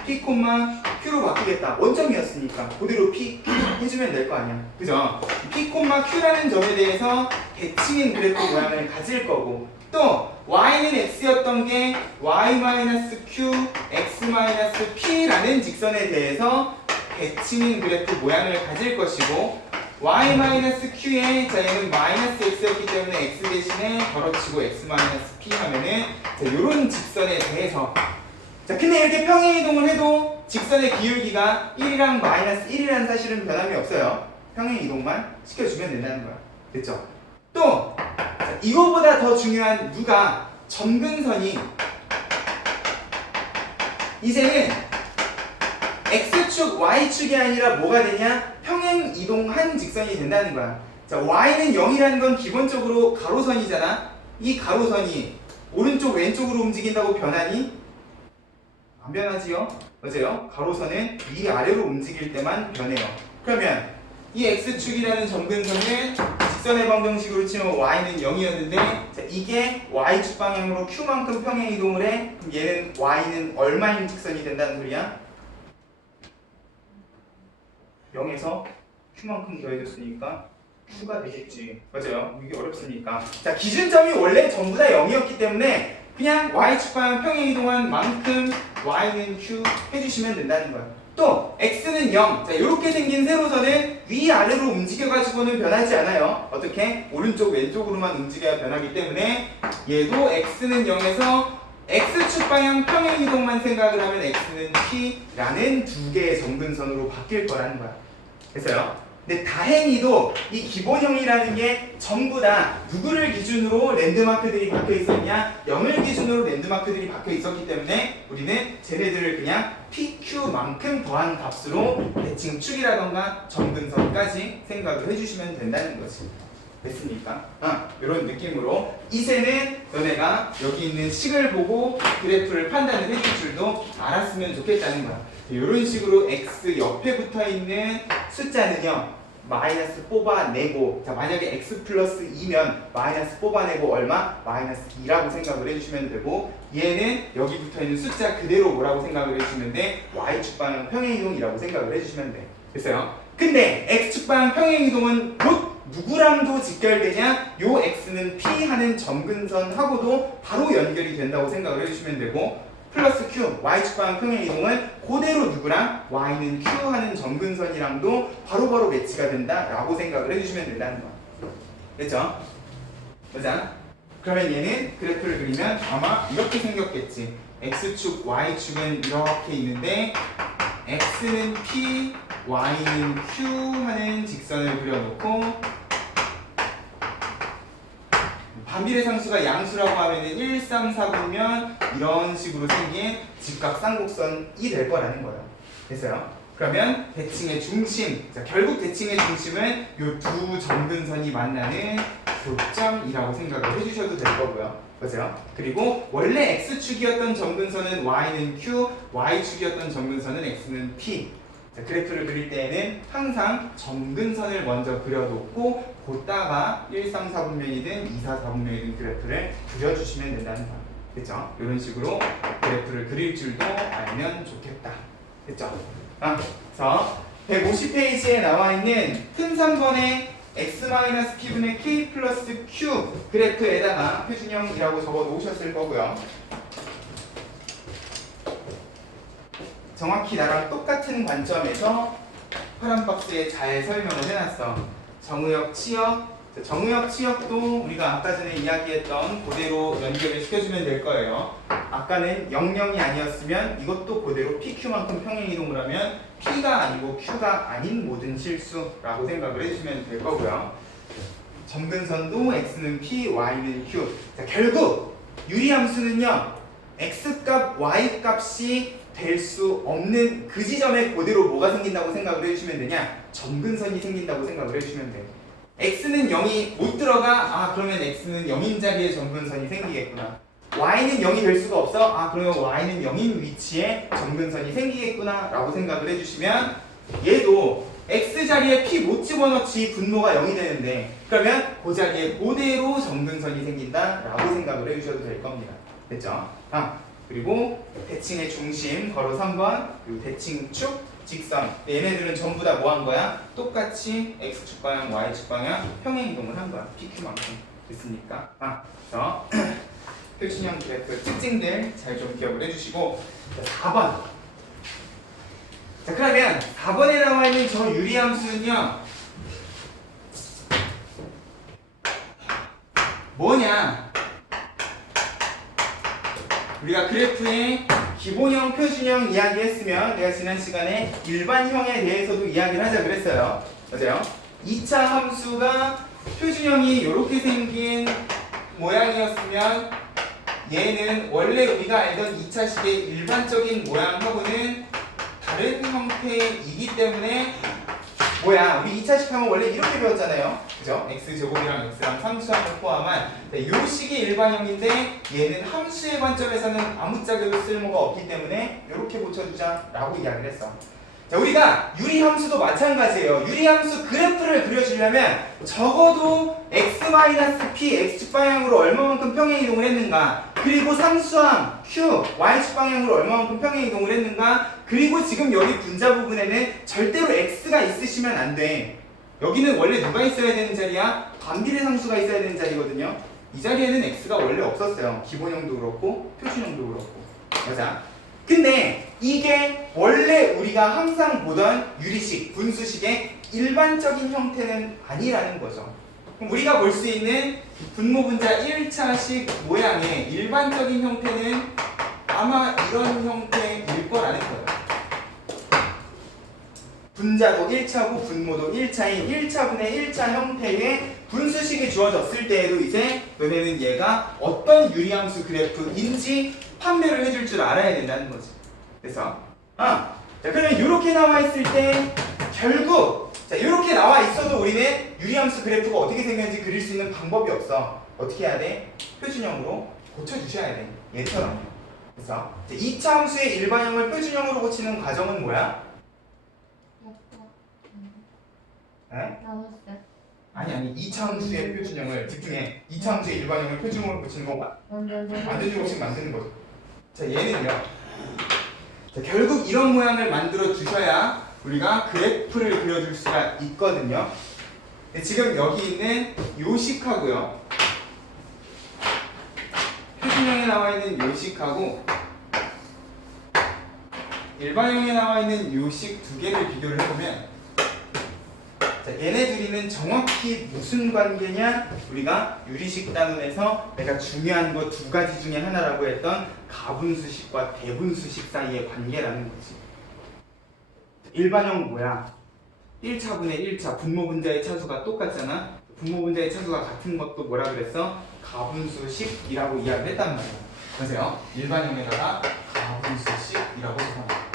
P, Q로 바뀌겠다. 원점이었으니까 그대로 P, Q 해주면 될 거 아니야. 그죠? P, Q라는 점에 대해서 대칭인 그래프 모양을 가질 거고 또 Y는 X였던 게 Y-Q, X-P라는 직선에 대해서 대칭인 그래프 모양을 가질 것이고 Y-Q에 자 얘는 마이너스 X였기 때문에 X 대신에 덜어치고 X-P 하면은 자, 요런 직선에 대해서 자, 근데 이렇게 평행이동을 해도 직선의 기울기가 1이랑 마이너스 1이라는 사실은 변함이 없어요. 평행이동만 시켜주면 된다는 거야. 됐죠? 또 자, 이거보다 더 중요한 누가 점근선이 이제는 X축, Y축이 아니라 뭐가 되냐? 평행이동한 직선이 된다는 거야. 자, Y는 0이라는 건 기본적으로 가로선이잖아. 이 가로선이 오른쪽, 왼쪽으로 움직인다고 변하니? 안 변하지요? 맞아요? 가로선은 위아래로 움직일 때만 변해요. 그러면 이 X축이라는 점근선은 직선의 방정식으로 치면 Y는 0이었는데 자, 이게 Y축 방향으로 Q만큼 평행이동을 해? 그럼 얘는 Y는 얼마인 직선이 된다는 소리야? 0에서 Q만큼 더해줬으니까 Q가 되겠지. 맞아요? 이게 어렵습니까? 자, 기준점이 원래 전부 다 0이었기 때문에 그냥 Y축 방향 평행이동한 만큼 Y는 Q 해주시면 된다는 거야. 또 X는 0. 자, 이렇게 생긴 세로선은 위아래로 움직여가지고는 변하지 않아요. 어떻게? 오른쪽 왼쪽으로만 움직여야 변하기 때문에 얘도 X는 0에서 X축 방향 평행이동만 생각을 하면 X는 P라는 두 개의 점근선으로 바뀔 거라는 거야. 됐어요? 근데 다행히도 이 기본형이라는 게 전부 다 누구를 기준으로 랜드마크들이 박혀 있었냐? 0을 기준으로 랜드마크들이 박혀 있었기 때문에 우리는 쟤네들을 그냥 PQ만큼 더한 값으로 대칭축이라던가 점근선까지 생각을 해주시면 된다는 거지. 됐습니까? 이런 느낌으로 이제는 너네가 여기 있는 식을 보고 그래프를 판단을 해줄 줄도 알았으면 좋겠다는 거야. 이런 식으로 X 옆에 붙어 있는 숫자는요 마이너스 뽑아내고 자 만약에 X 플러스 2면 마이너스 뽑아내고 얼마? 마이너스 2라고 생각을 해주시면 되고 얘는 여기 붙어 있는 숫자 그대로 뭐라고 생각을 해주시면 돼? Y축 방향 평행이동이라고 생각을 해주시면 돼. 됐어요? 근데 X축 방향 평행이동은 곧 누구랑도 직결되냐? 요 X는 P 하는 점근선하고도 바로 연결이 된다고 생각을 해주시면 되고 플러스 Q, Y축 방향 평행이동은 그대로 누구랑? Y는 Q 하는 점근선이랑도 바로바로 매치가 된다라고 생각을 해주시면 된다는 거야. 됐죠? 맞아? 그러면 얘는 그래프를 그리면 아마 이렇게 생겼겠지. X축, Y축은 이렇게 있는데 X는 P, Y는 Q 하는 직선을 그려놓고 반비례 상수가 양수라고 하면은 1, 3, 4분면 이런 식으로 생긴 직각 쌍곡선이 될 거라는 거예요. 됐어요? 그러면 대칭의 중심, 자, 결국 대칭의 중심은 이 두 점근선이 만나는 교점이라고 생각을 해주셔도 될 거고요. 그죠? 그리고 원래 x축이었던 점근선은 y는 q, y축이었던 점근선은 x는 p. 자, 그래프를 그릴 때에는 항상 점근선을 먼저 그려놓고 곧다가 1, 3, 4분면이든 2, 4, 4분면이든 그래프를 그려주시면 된다는 거예요. 그죠? 이런 식으로 그래프를 그릴 줄도 알면 좋겠다. 됐죠? 그래서 150페이지에 나와 있는 큰 3번의 x-p분의 k 플러스 q 그래프에다가 표준형이라고 적어 놓으셨을 거고요. 정확히 나랑 똑같은 관점에서 파란 박스에 잘 설명을 해놨어. 정의역, 치역. 정의역, 치역도 우리가 아까 전에 이야기했던 그대로 연결을 시켜주면 될 거예요. 아까는 0,0이 아니었으면 이것도 그대로 PQ만큼 평행이동을 하면 P가 아니고 Q가 아닌 모든 실수라고 생각을 해주시면 될 거고요. 점근선도 X는 P, Y는 Q. 자, 결국 유리함수는요. X값, Y값이 될 수 없는 그 지점에 그대로 뭐가 생긴다고 생각을 해주시면 되냐? 점근선이 생긴다고 생각을 해주시면 돼요. X는 0이 못 들어가? 그러면 X는 0인 자리에 점근선이 생기겠구나. Y는 0이 될 수가 없어? 그러면 Y는 0인 위치에 점근선이 생기겠구나 라고 생각을 해주시면 얘도 X 자리에 P 못 집어넣지 분모가 0이 되는데 그러면 그 자리에 그대로 점근선이 생긴다 라고 생각을 해주셔도 될 겁니다. 됐죠? 그리고 대칭의 중심 걸어 3번 그리고 대칭축 직선 얘네들은 전부 다 뭐 한 거야? 똑같이 X축 방향, Y축 방향 평행 이동을 한 거야. PQ만큼 됐으니까. 그래서 표준형 그래프 특징들 잘 좀 기억을 해주시고 4번. 자, 그러면 4번에 나와 있는 저 유리함수는요 뭐냐? 우리가 그래프의 기본형, 표준형 이야기했으면 내가 지난 시간에 일반형에 대해서도 이야기를 하자 그랬어요. 맞아요? 2차 함수가 표준형이 이렇게 생긴 모양이었으면 얘는 원래 우리가 알던 2차식의 일반적인 모양하고는 다른 형태이기 때문에 우리 2차식 하면 원래 이렇게 배웠잖아요. 그죠? x제곱이랑 x랑 상수함을 포함한 요 식이 일반형인데 얘는 함수의 관점에서는 아무짝에도 쓸모가 없기 때문에 이렇게 고쳐주자 라고 이야기를 했어. 자, 우리가 유리함수도 마찬가지예요. 유리함수 그래프를 그려주려면 적어도 x-p x축 방향으로 얼마만큼 평행이동을 했는가, 그리고 상수함 q y축 방향으로 얼마만큼 평행이동을 했는가, 그리고 지금 여기 분자 부분에는 절대로 x가 있으시면 안 돼. 여기는 원래 누가 있어야 되는 자리야? 반비례 상수가 있어야 되는 자리거든요. 이 자리에는 x가 원래 없었어요. 기본형도 그렇고 표준형도 그렇고. 맞아. 근데 이게 원래 우리가 항상 보던 유리식, 분수식의 일반적인 형태는 아니라는 거죠. 그럼 우리가 볼 수 있는 분모분자 1차식 모양의 일반적인 형태는 아마 이런 형태일 거라는 거예요. 분자도 1차고 분모도 1차인 1차분의 1차 형태의 분수식이 주어졌을 때에도 이제 너네는 얘가 어떤 유리함수 그래프인지 판별을 해줄 줄 알아야 된다는 거지. 그래서 자, 그러면 이렇게 나와 있을 때 결국 이렇게 나와 있어도 우리는 유리함수 그래프가 어떻게 생겼는지 그릴 수 있는 방법이 없어. 어떻게 해야 돼? 표준형으로 고쳐주셔야 돼. 얘처럼. 그래서 2차 함수의 일반형을 표준형으로 고치는 과정은 뭐야? 네? 아니 2차 함수의 표준형을 집중해. 2차 함수의 일반형을 표준형으로 고치는 거 완전 조금씩 만드는 거죠. 자, 얘는요. 자, 결국 이런 모양을 만들어 주셔야 우리가 그래프를 그려줄 수가 있거든요. 지금 여기 있는 요식하고요. 표준형에 나와 있는 요식하고 일반형에 나와 있는 요식 두 개를 비교를 해보면 자, 얘네들이는 정확히 무슨 관계냐? 우리가 유리식 단원에서 내가 중요한 거 두 가지 중에 하나라고 했던 가분수식과 대분수식 사이의 관계라는 거지. 일반형 뭐야? 1차분의 1차 분모분자의 차수가 똑같잖아. 분모분자의 차수가 같은 것도 뭐라 그랬어? 가분수식이라고 이야기를 했단 말이야. 보세요. 일반형에다가 가분수식이라고 적어놔.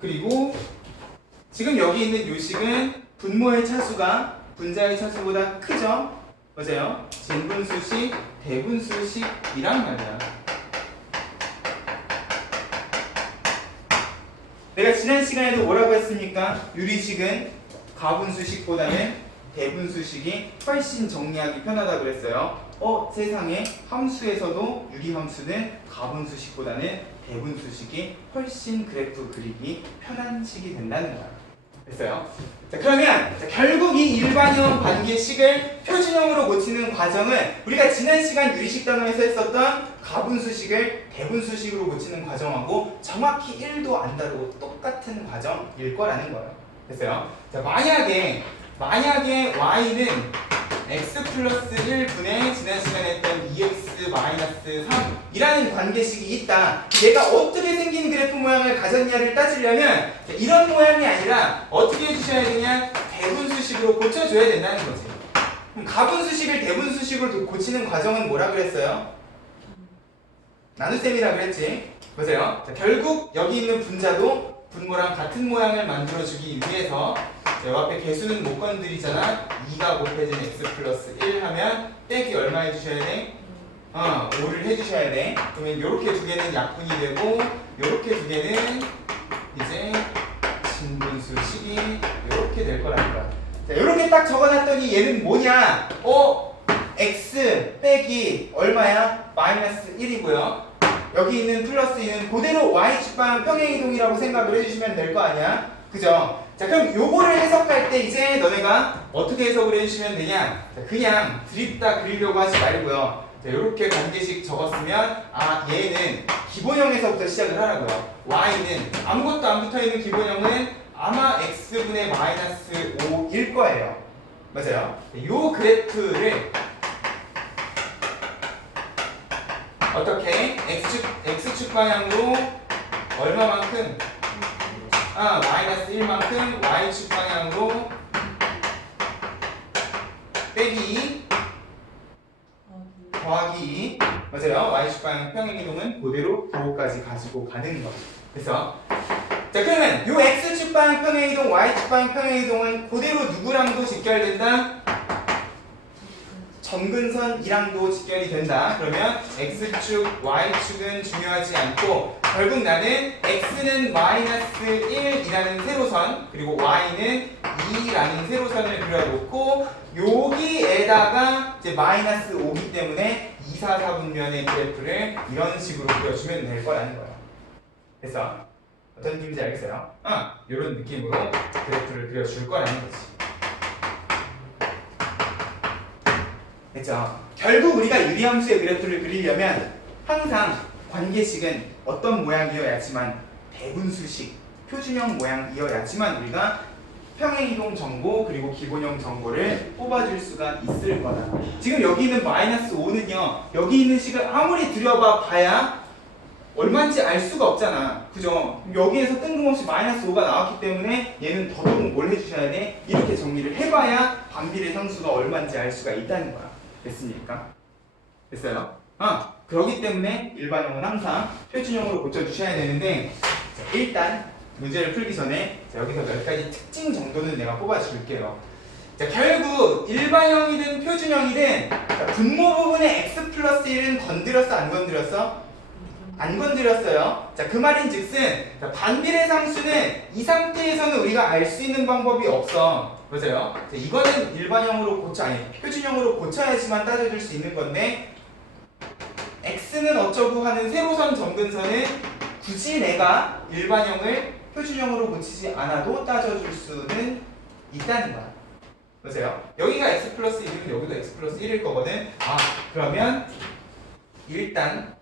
그리고 지금 여기 있는 요식은 분모의 차수가 분자의 차수보다 크죠? 맞아요? 진분수식, 대분수식이란 말이야. 내가 지난 시간에도 뭐라고 했습니까? 유리식은 가분수식보다는 대분수식이 훨씬 정리하기 편하다고 그랬어요. 세상에 함수에서도 유리함수는 가분수식보다는 대분수식이 훨씬 그래프 그리기 편한 식이 된다는 거야. 됐어요? 자, 그러면 결국 이 일반형 관계식을 표준형으로 고치는 과정은 우리가 지난 시간 유리식 단원에서 했었던 가분수식을 대분수식으로 고치는 과정하고 정확히 1도 안 다르고 똑같은 과정일 거라는 거예요. 됐어요? 자, 만약에 y는 x 플러스 1분의 지난 시간에 했던 2x 마이너스 3이라는 관계식이 있다. 얘가 어떻게 생긴 그래프 모양을 가졌냐를 따지려면 이런 모양이 아니라 어떻게 해주셔야 되냐? 대분수식으로 고쳐줘야 된다는 거지. 그럼 가분수식을 대분수식으로 고치는 과정은 뭐라 그랬어요? 나눗셈이라 그랬지. 보세요. 자, 결국 여기 있는 분자도 분모랑 같은 모양을 만들어주기 위해서 요 앞에 개수는 못 건드리잖아. 2가 곱해진 x 플러스 1 하면 빼기 얼마 해주셔야 돼? 5를 해주셔야 돼. 그러면 요렇게 두 개는 약분이 되고 요렇게 두 개는 이제 진분수식이 요렇게 될 거라는 거야. 자, 요렇게 딱 적어놨더니 얘는 뭐냐? x 빼기 얼마야? 마이너스 1이고요. 여기 있는 플러스 2는 그대로 y축방 평행이동이라고 생각을 해주시면 될 거 아니야? 그죠? 자, 그럼 요거를 해석할 때 이제 너네가 어떻게 해석을 해주시면 되냐? 자, 그냥 드립다 그리려고 하지 말고요. 자, 요렇게 관계식 적었으면 얘는 기본형에서부터 시작을 하라고요. y는 아무것도 안 붙어있는 기본형은 아마 x분의 마이너스 5일 거예요. 맞아요? 요 그래프를 어떻게 x축 방향으로 얼마만큼 마이너스 1만큼 y축 방향으로 빼기 더하기 맞아요. y축 방향 평행이동은 그대로 도까지 가지고 가는 거. 그래서 자, 그러면 요 x축 방향 평행이동, y축 방향 평행이동은 그대로 누구랑도 직결된다? 점근선이랑도 직결이 된다. 그러면 x축, y축은 중요하지 않고 결국 나는 x는 마이너스 1이라는 세로선 그리고 y는 2라는 세로선을 그려놓고 여기에다가 이제 마이너스 5기 때문에 2, 4, 4분면의 그래프를 이런 식으로 그려주면 될 거라는 거예요. 그래서 어떤 느낌인지 알겠어요? 이런 느낌으로 그래프를 그려줄 거라는 거지. 됐죠? 결국 우리가 유리함수의 그래프를 그리려면 항상 관계식은 어떤 모양이어야지만 대분수식, 표준형 모양이어야지만 우리가 평행이동 정보 그리고 기본형 정보를 뽑아줄 수가 있을 거다. 지금 여기 있는 마이너스 5는요. 여기 있는 식을 아무리 들여봐 봐야 얼마인지 알 수가 없잖아. 그죠? 여기에서 뜬금없이 마이너스 5가 나왔기 때문에 얘는 더더욱 뭘 해주셔야 돼? 이렇게 정리를 해봐야 반비례 상수가 얼마인지 알 수가 있다는 거야. 됐습니까? 됐어요? 그렇기 때문에 일반형은 항상 표준형으로 고쳐주셔야 되는데 자, 일단 문제를 풀기 전에 자, 여기서 몇 가지 특징 정도는 내가 뽑아줄게요. 자, 결국 일반형이든 표준형이든 자, 분모 부분의 x 플러스 1은 건드렸어? 안 건드렸어? 안 건드렸어요. 자, 그 말인 즉슨 반비례 상수는 이 상태에서는 우리가 알 수 있는 방법이 없어. 맞아요? 자, 이거는 일반형으로 표준형으로 고쳐야지만 따져줄 수 있는 건데 x는 어쩌고 하는 세로선 점근선은 굳이 내가 일반형을 표준형으로 고치지 않아도 따져줄 수는 있다는 거야. 맞아요? 여기가 x 플러스 1이면 여기도 x 플러스 1일 거거든. 그러면 일단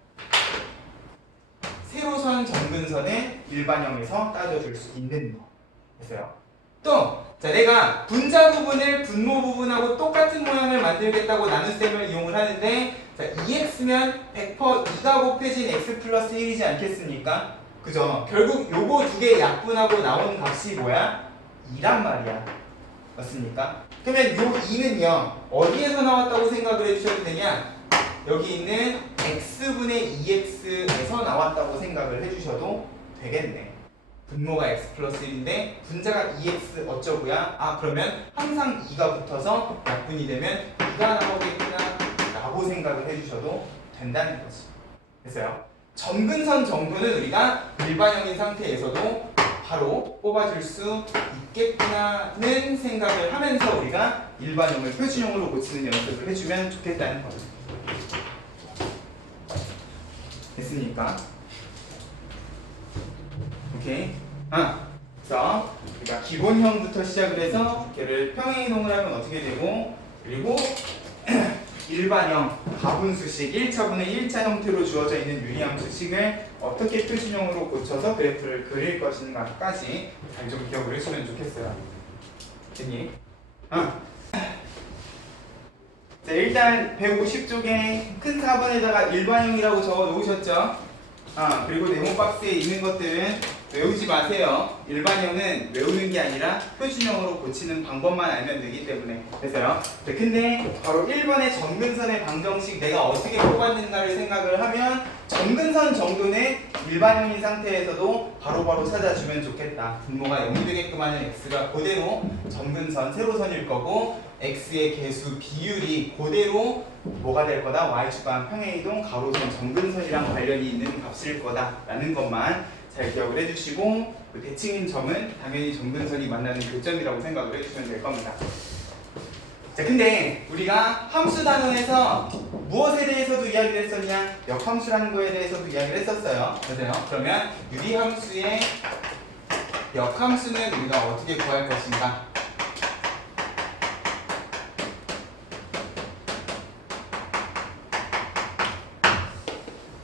세로선 점근선의 일반형에서 따져줄 수 있는 거. 됐어요? 또 자, 내가 분자 부분을 분모 부분하고 똑같은 모양을 만들겠다고 나눗셈을 이용을 하는데 자, 2x면 100% 2가 곱해진 x 플러스 1이지 않겠습니까? 그죠? 결국 요거 두 개 약분하고 나온 값이 뭐야? 2란 말이야. 맞습니까? 그러면 요 2는요 어디에서 나왔다고 생각을 해주셔도 되냐? 여기 있는 x분의 2x에서 나왔다고 생각을 해주셔도 되겠네. 분모가 x 플러스 1인데 분자가 2x 어쩌고야? 아 그러면 항상 2가 붙어서 약분이 되면 2가 나오겠구나 라고 생각을 해주셔도 된다는 거지. 됐어요? 점근선 정도는 우리가 일반형인 상태에서도 바로 뽑아줄 수 있겠구나는 생각을 하면서 우리가 일반형을 표준형으로 고치는 연습을 해주면 좋겠다는 거죠. 됐습니까? 오케이. 그래서 우리가 기본형부터 시작을 해서 걔를 평행이동을 하면 어떻게 되고, 그리고 일반형 가분수식 1차분의 1차 형태로 주어져 있는 유리함수식을 어떻게 표준형으로 고쳐서 그래프를 그릴 것인가까지 잘 좀 기억을 해주면 좋겠어요. 됐니? 자, 일단 150쪽에 큰 4번에다가 일반형이라고 적어 놓으셨죠? 그리고 네모 박스에 있는 것들은 외우지 마세요. 일반형은 외우는 게 아니라 표준형으로 고치는 방법만 알면 되기 때문에. 그래서요. 네, 근데 바로 1번의 점근선의 방정식 내가 어떻게 뽑았는가를 생각을 하면 점근선 정도는 일반형인 상태에서도 바로바로 찾아주면 좋겠다. 분모가 0이 되게끔 하는 x가 그대로 점근선 세로선일 거고 x의 개수 비율이 그대로 뭐가 될 거다? y축간 평행이동 가로선 점근선이랑 관련이 있는 값일 거다라는 것만 잘 기억을 해주시고 그 대칭인 점은 당연히 점근선이 만나는 교점이라고 생각을 해주시면 될 겁니다. 자, 근데 우리가 함수 단원에서 무엇에 대해서도 이야기를 했었냐? 역함수라는 거에 대해서도 이야기를 했었어요. 맞아요? 그러면 유리함수의 역함수는 우리가 어떻게 구할 것인가?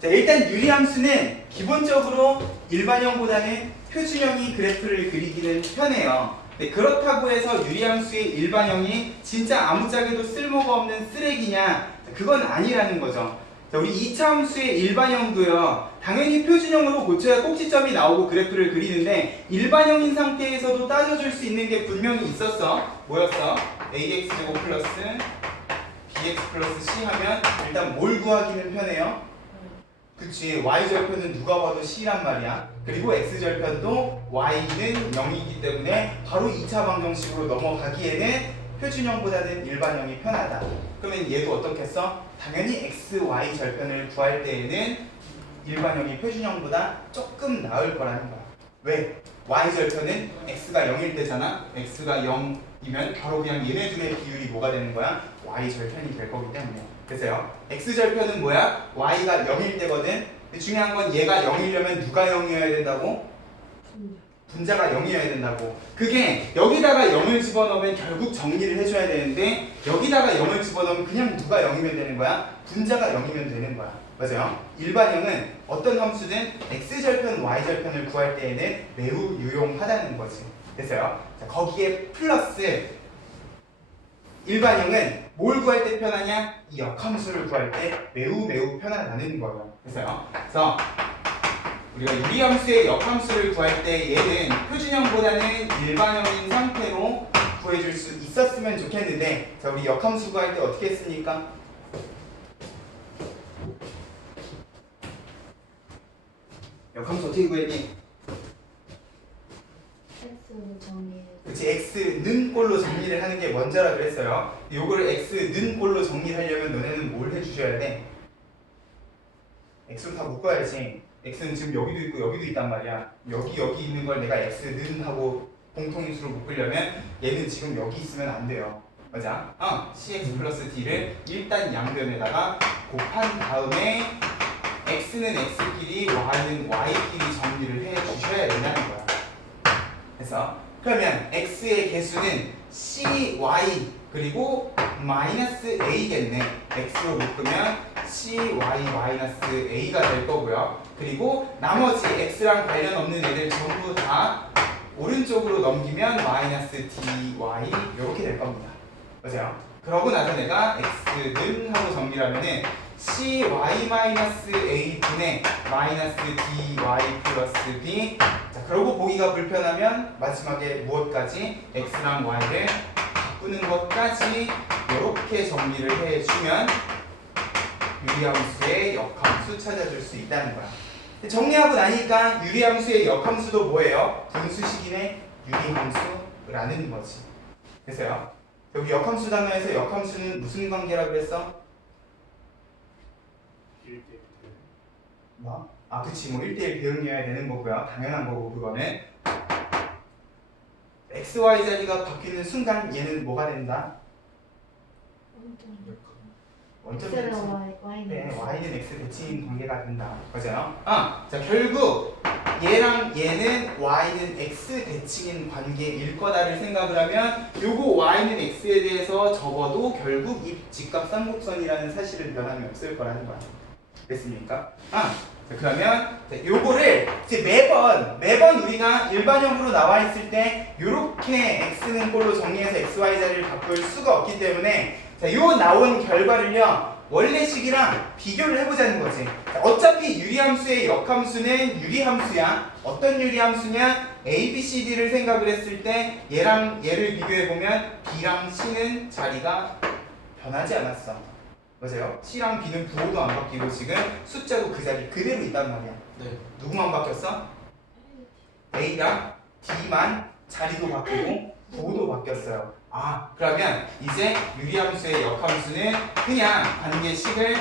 자, 일단 유리함수는 기본적으로 일반형보다는 표준형이 그래프를 그리기는 편해요. 네, 그렇다고 해서 유리함수의 일반형이 진짜 아무짝에도 쓸모가 없는 쓰레기냐? 그건 아니라는 거죠. 자, 우리 2차 함수의 일반형도요. 당연히 표준형으로 고쳐야 꼭지점이 나오고 그래프를 그리는데 일반형인 상태에서도 따져줄 수 있는 게 분명히 있었어. 뭐였어? ax제곱 플러스 bx 플러스 c 하면 일단 뭘 구하기는 편해요? 그치, y절편은 누가 봐도 c란 말이야. 그리고 x절편도 y는 0이기 때문에 바로 2차 방정식으로 넘어가기에는 표준형보다는 일반형이 편하다. 그러면 얘도 어떻겠어? 당연히 x, y 절편을 구할 때에는 일반형이 표준형보다 조금 나을 거라는 거야. 왜? y절편은 x가 0일 때잖아. x가 0이면 바로 그냥 얘네들의 비율이 뭐가 되는 거야? y절편이 될 거기 때문에. 그래서요, x절편은 뭐야? y가 0일 때거든. 근데 중요한 건 얘가 0이려면 누가 0이어야 된다고? 분자가 0이어야 된다고. 그게 여기다가 0을 집어넣으면 결국 정리를 해줘야 되는데 여기다가 0을 집어넣으면 그냥 누가 0이면 되는 거야? 분자가 0이면 되는 거야. 맞아요? 일반형은 어떤 함수든 x절편, y절편을 구할 때에는 매우 유용하다는 거지. 됐어요? 자, 거기에 플러스 일반형은 뭘 구할 때 편하냐? 이 역함수를 구할 때 매우 편하다는 거예요. 그래서 우리가 유리함수의 역함수를 구할 때 얘는 표준형보다는 일반형인 상태로 구해줄 수 있었으면 좋겠는데, 자, 우리 역함수 구할 때 어떻게 했습니까? 역함수 어떻게 구했니? 그치, x는 꼴로 정리를 하는 게 먼저라 그랬어요. 요걸 x는 꼴로 정리하려면 너네는 뭘 해주셔야 돼? x로 다 묶어야지. x는 지금 여기도 있고 여기도 있단 말이야. 여기 있는 걸 내가 x는 하고 공통인수로 묶으려면 얘는 지금 여기 있으면 안 돼요. 맞아? cx 플러스 d를 일단 양변에다가 곱한 다음에 x는 x끼리 y는 y끼리 정리를 해 주셔야 된다는 거야. 그래서 그러면 x의 개수는 cy 그리고 마이너스 a겠네. x로 묶으면 cy 마이너스 a가 될 거고요. 그리고 나머지 x랑 관련 없는 애들 전부 다 오른쪽으로 넘기면 마이너스 dy 이렇게 될 겁니다. 맞아요? 그러고 나서 내가 x는 하고 정리를 하면은 cy 마이너스 a 분의 마이너스 dy 플러스 b. 자, 그러고 보기가 불편하면 마지막에 무엇까지? x랑 y를 바꾸는 것까지 이렇게 정리를 해주면 유리함수의 역함수 찾아줄 수 있다는 거야. 정리하고 나니까 유리함수의 역함수도 뭐예요? 분수식인의 유리함수라는 거지. 됐어요? 여기 역함수 단어에서 역함수는 무슨 관계라고 그랬어? 뭐? 아, 그치. 뭐 1대1 대응이어야 되는 거고요. 당연한 거고, 그거는. x, y 자리가 바뀌는 순간 얘는 뭐가 된다? 원점 대칭. 네, y는 x 대칭인 관계가 된다. 맞아요? 자, 결국 얘랑 얘는 y는 x 대칭인 관계일 거다를 생각을 하면 요거 y는 x에 대해서 적어도 결국 이 직각삼각선이라는 사실은 변함이 없을 거라는 거야. 됐습니까? 자, 그러면 요거를 이제 매번 우리가 일반형으로 나와 있을 때 요렇게 x는 꼴로 정리해서 xy 자리를 바꿀 수가 없기 때문에 자, 요 나온 결과를요 원래식이랑 비교를 해보자는 거지. 자, 어차피 유리함수의 역함수는 유리함수야. 어떤 유리함수냐? A, B, C, D를 생각을 했을 때 얘랑 얘를 비교해보면 B랑 C는 자리가 변하지 않았어. 맞아요? C랑 B는 부호도 안 바뀌고 지금 숫자도 그 자리 그대로 있단 말이야. 네. 누구만 바뀌었어? A랑 D만 자리도 바뀌고 부호도 바뀌었어요. 그러면 이제 유리함수의 역함수는 그냥 관계식을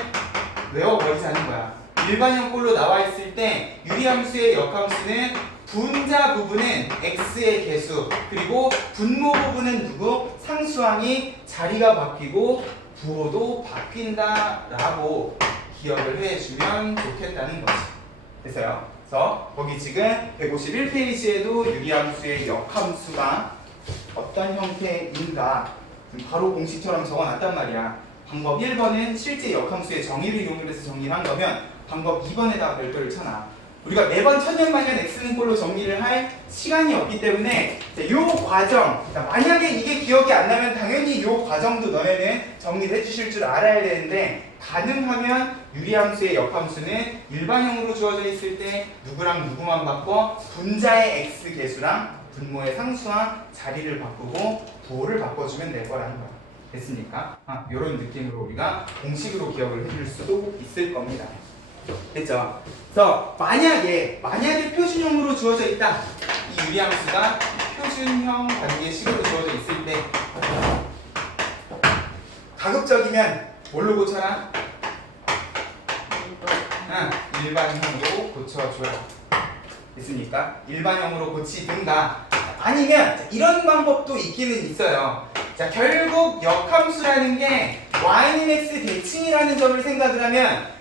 외워버리자는 거야. 일반형 꼴로 나와 있을 때 유리함수의 역함수는 분자 부분은 x의 개수 그리고 분모 부분은 누구? 상수항이 자리가 바뀌고 부호도 바뀐다라고 기억을 해주면 좋겠다는 거지. 됐어요? 그래서 거기 지금 151페이지에도 유리함수의 역함수가 어떤 형태인가 바로 공식처럼 적어놨단 말이야. 방법 1번은 실제 역함수의 정의를 이용해서 정리를 한 거면 방법 2번에다가 별도를 쳐놔. 우리가 매번 천년만년 x는 꼴로 정리를 할 시간이 없기 때문에 이 과정, 만약에 이게 기억이 안 나면 당연히 이 과정도 너네는 정리를 해주실 줄 알아야 되는데 가능하면 유리함수의 역함수는 일반형으로 주어져 있을 때 누구랑 누구만 바꿔 분자의 x 개수랑 분모의 상수와 자리를 바꾸고 부호를 바꿔주면 될 거라는 거야. 됐습니까? 이런 느낌으로 우리가 공식으로 기억을 해줄 수도 있을 겁니다. 됐죠? 그래서 만약에 표준형으로 주어져 있다. 이 유리함수가 표준형 관계식으로 주어져 있을 때 가급적이면 뭘로 고쳐라? 일반형으로 고쳐줘라. 됐습니까? 일반형으로 고치든가 아니면 이런 방법도 있기는 있어요. 자, 결국 역함수라는 게 y는 x 대칭이라는 점을 생각을 하면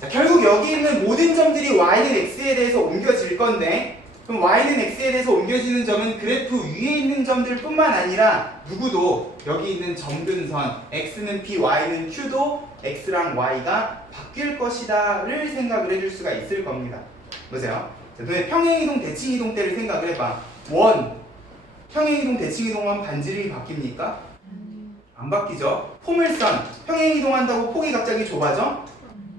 자, 결국 여기 있는 모든 점들이 y는 x에 대해서 옮겨질 건데 그럼 y는 x에 대해서 옮겨지는 점은 그래프 위에 있는 점들 뿐만 아니라 누구도 여기 있는 점근선 x는 p, y는 q도 x랑 y가 바뀔 것이다를 생각을 해줄 수가 있을 겁니다. 보세요. 너네 평행이동, 대칭이동 때를 생각을 해봐. 평행이동, 대칭이동하면 반지름이 바뀝니까? 안 바뀌죠? 포물선, 평행이동한다고 폭이 갑자기 좁아져?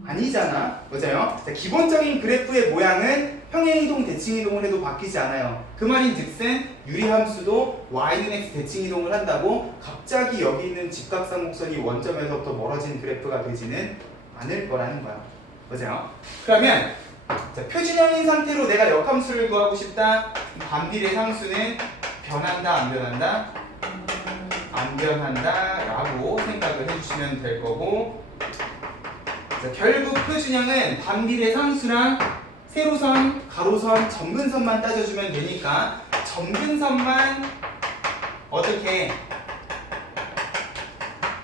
아니잖아. 맞아요? 자, 기본적인 그래프의 모양은 평행이동, 대칭이동을 해도 바뀌지 않아요. 그 말인 즉슨 유리함수도 y는 x 대칭이동을 한다고 갑자기 여기 있는 직각삼각선이 원점에서부터 멀어진 그래프가 되지는 않을 거라는 거야. 맞아요? 그러면 자, 표준형인 상태로 내가 역함수를 구하고 싶다. 반비례 상수는 변한다, 안 변한다? 안 변한다 라고 생각을 해주시면 될 거고 자, 결국 표준형은 반비례 상수랑 세로선, 가로선, 점근선만 따져주면 되니까 점근선만 어떻게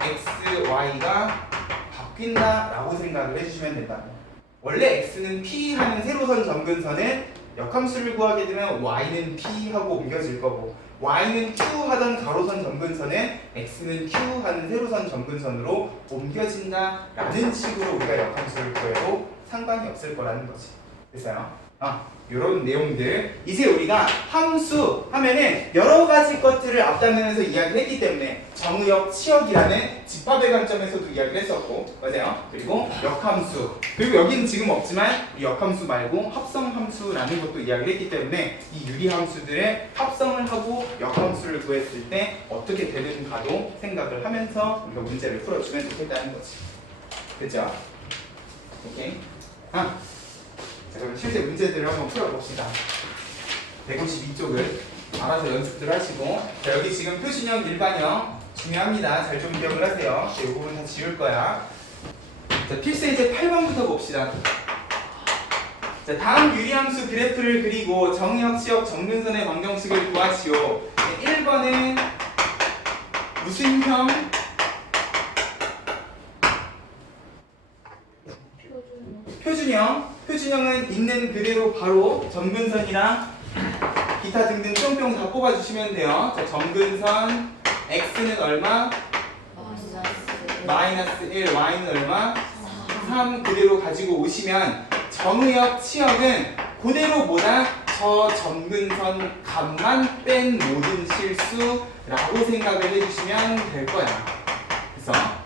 x, y가 바뀐다 라고 생각을 해주시면 된다고. 원래 x는 p 하는 세로선 점근선은 역함수를 구하게 되면 y는 p 하고 옮겨질 거고 y는 q 하던 가로선 점근선은 x는 q 하는 세로선 점근선으로 옮겨진다 라는 식으로 우리가 역함수를 구해도 상관이 없을 거라는 거지. 됐어요? 이런 내용들 이제 우리가 함수 하면은 여러 가지 것들을 앞당기면서 이야기를 했기 때문에 정의역, 치역이라는 집합의 관점에서도 이야기를 했었고 맞아요? 그리고 역함수 그리고 여기는 지금 없지만 이 역함수 말고 합성함수라는 것도 이야기를 했기 때문에 이 유리함수들의 합성을 하고 역함수를 구했을 때 어떻게 되는가도 생각을 하면서 우리가 문제를 풀어주면 좋겠다는 거지. 됐죠? 오케이? 문제들을 한번 풀어봅시다. 152쪽을 알아서 연습들 하시고, 자, 여기 지금 표준형, 일반형 중요합니다. 잘 좀 기억을 하세요. 이 부분 다 지울 거야. 자, 필수예제 8번부터 봅시다. 자, 다음 유리함수 그래프를 그리고 정의역, 치역, 정근선의 방정식을 구하시오. 1번은 무슨 형? 표준형. 표준형은 있는 그대로 바로 정근선이랑 기타 등등 뿅뿅 다 뽑아주시면 돼요. 자, 정근선 x는 얼마? 마이너스 1, y는 얼마? 3 그대로 가지고 오시면 정의역, 치역은 그대로 뭐다? 저 정근선 값만 뺀 모든 실수라고 생각을 해주시면 될 거야. 그래서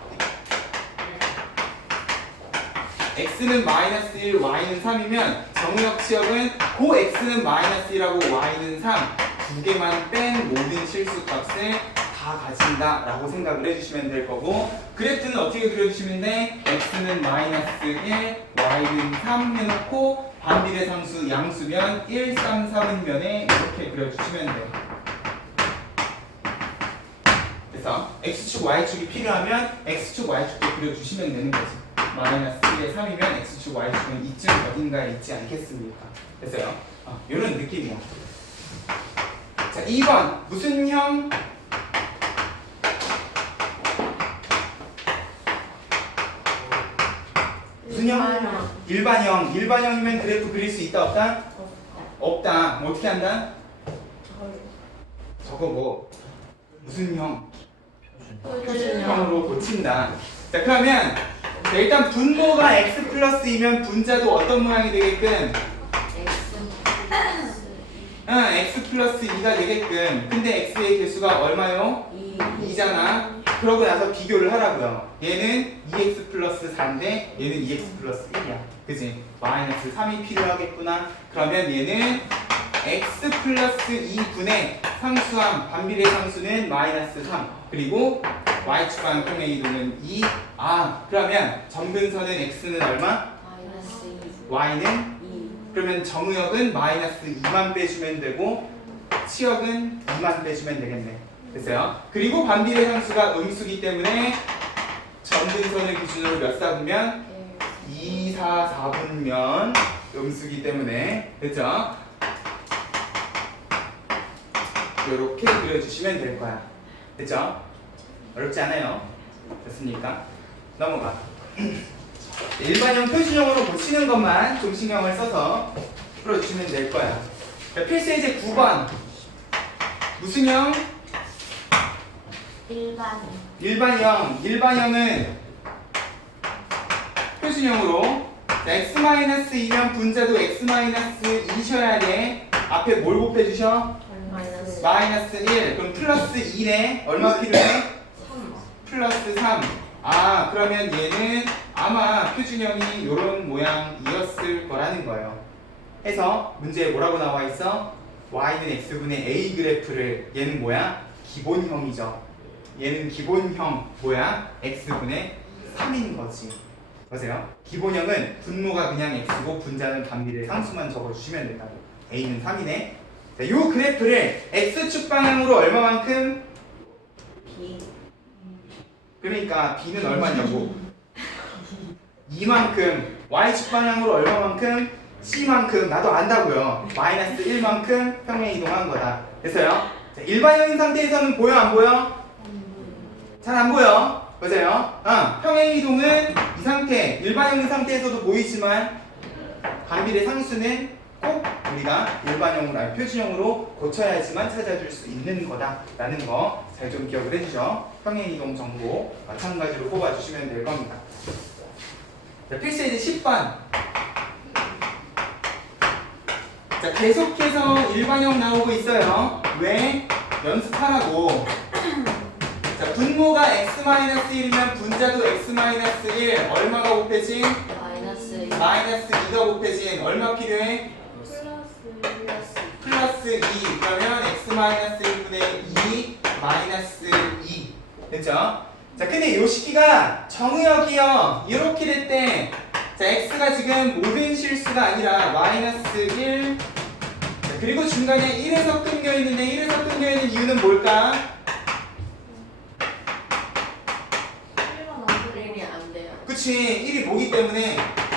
x는 마이너스 1, y는 3이면 정의역, 치역은 고 x는 마이너스 1하고 y는 3 두 개만 뺀 모든 실수 값을 다 가진다 라고 생각을 해주시면 될 거고, 그래프는 어떻게 그려주시면 돼? x는 마이너스 1, y는 3 해놓고 반비례 상수 양수면 1, 3, 3은 면에 이렇게 그려주시면 돼. 그래서 x축, y축이 필요하면 x축, y축도 그려주시면 되는 거지. 마이너스 1에 3이면 x축, y축은 이쯤 어딘가에 있지 않겠습니까? 됐어요? 이런 느낌이야. 자, 2번 무슨 형? 무슨 형? 일반형. 일반형이면 그래프 그릴 수 있다 없다? 없다. 뭐 어떻게 한다? 저거 뭐 무슨 형? 표준형으로 고친다. 자, 그러면 일단 분모가 x 플러스 2면 분자도 어떤 모양이 되게끔? x 플러스 2가 되게끔. 근데 x의 개수가 얼마요? 2잖아. 그러고 나서 비교를 하라고요. 얘는 2x 플러스 4인데 얘는 2x 플러스 1이야. 그치? 마이너스 3이 필요하겠구나. 그러면 얘는 x 플러스 2분의 상수함, 반비례 상수는 마이너스 3. 그리고 y축과 평의 이동은 2. 그러면 정근선은 x는 얼마? 마이너스 2. y는? 2. 그러면 정의역은 마이너스 2만 빼주면 되고 치역은 2만 빼주면 되겠네. 됐어요? 그리고 반비례 상수가 음수기 때문에 정근선을 기준으로 몇 사분면? 2, 4, 4분면 음수기 때문에. 됐죠? 이렇게 그려주시면 될 거야. 됐죠? 어렵지 않아요. 됐습니까? 넘어가. 일반형, 표준형으로 고치는 것만 좀 신경을 써서 풀어주시면 될 거야. 필수예제 9번 무슨 형? 일반형. 일반형은 표준형으로 x-2면 분자도 x-2셔야 돼. 앞에 뭘 곱해주셔? 마이너스 1. 그럼 플러스 2네. 얼마 필요해? 3. 플러스 3. 그러면 얘는 아마 표준형이 이런 모양이었을 거라는 거예요. 해서 문제에 뭐라고 나와 있어? y는 x분의 a 그래프를, 얘는 뭐야? 기본형이죠. 얘는 기본형 뭐야? x분의 3인 거지. 보세요. 기본형은 분모가 그냥 x고 분자는 반비례 상수만 적어주시면 된다고. a는 3이네. 자, 이 그래프를 x축 방향으로 얼마만큼? B. 그러니까 b는 얼마냐고. 2만큼. y축 방향으로 얼마만큼? c만큼. 나도 안다고요. 마이너스 1만큼 평행 이동한 거다. 됐어요? 자, 일반형인 상태에서는 보여 안 보여? 잘 안 보여. 보세요. 평행 이동은 이 상태, 일반형인 상태에서도 보이지만 반비례 상수는 꼭 우리가 일반형으로, 표준형으로 고쳐야지만 찾아줄 수 있는 거다라는 거 잘 좀 기억을 해주죠. 평행 이동 정보 마찬가지로 뽑아주시면 될 겁니다. 자, 필수예제 10번. 자, 계속해서 일반형 나오고 있어요. 왜? 연습하라고. 자, 분모가 x-1이면 분자도 x-1 얼마가 곱해진? 마이너스 2가 곱해진 얼마 필요해? 플러스 2. 그러면 x-1분의 2 마이너스 2. 됐죠? 자, 근데 요 식기가 정의역이요 이렇게 됐대. 자, x가 지금 모든 실수가 아니라 마이너스 1. 자, 그리고 중간에 1에서 끊겨 있는데 1에서 끊겨 있는 이유는 뭘까? 1번 안 그릴이 안 돼요. 그치, 1이 뭐기 때문에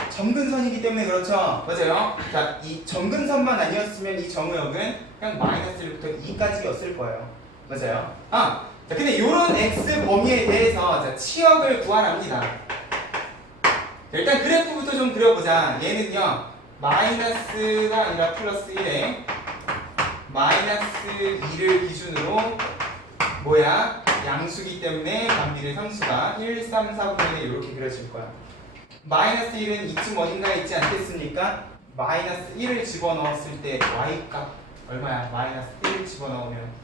점근선이기 때문에 그렇죠. 맞아요. 자, 이 점근선만 아니었으면 이 정의역은 그냥 마이너스 1부터 2까지였을 거예요. 맞아요. 아, 자, 근데 요런 x 범위에 대해서 자, 치역을 구하랍니다. 자, 일단 그래프부터 좀 그려보자. 얘는요, 마이너스가 아니라 플러스 1에 마이너스 2를 기준으로 뭐야? 양수기 때문에 반비례 상수가 1, 3, 4분의 1 이렇게 그려질 거야. 마이너스 1은 이쯤 어딘가에 있지 않겠습니까? 마이너스 1을 집어넣었을 때 y값 얼마야? 마이너스 1을 집어넣으면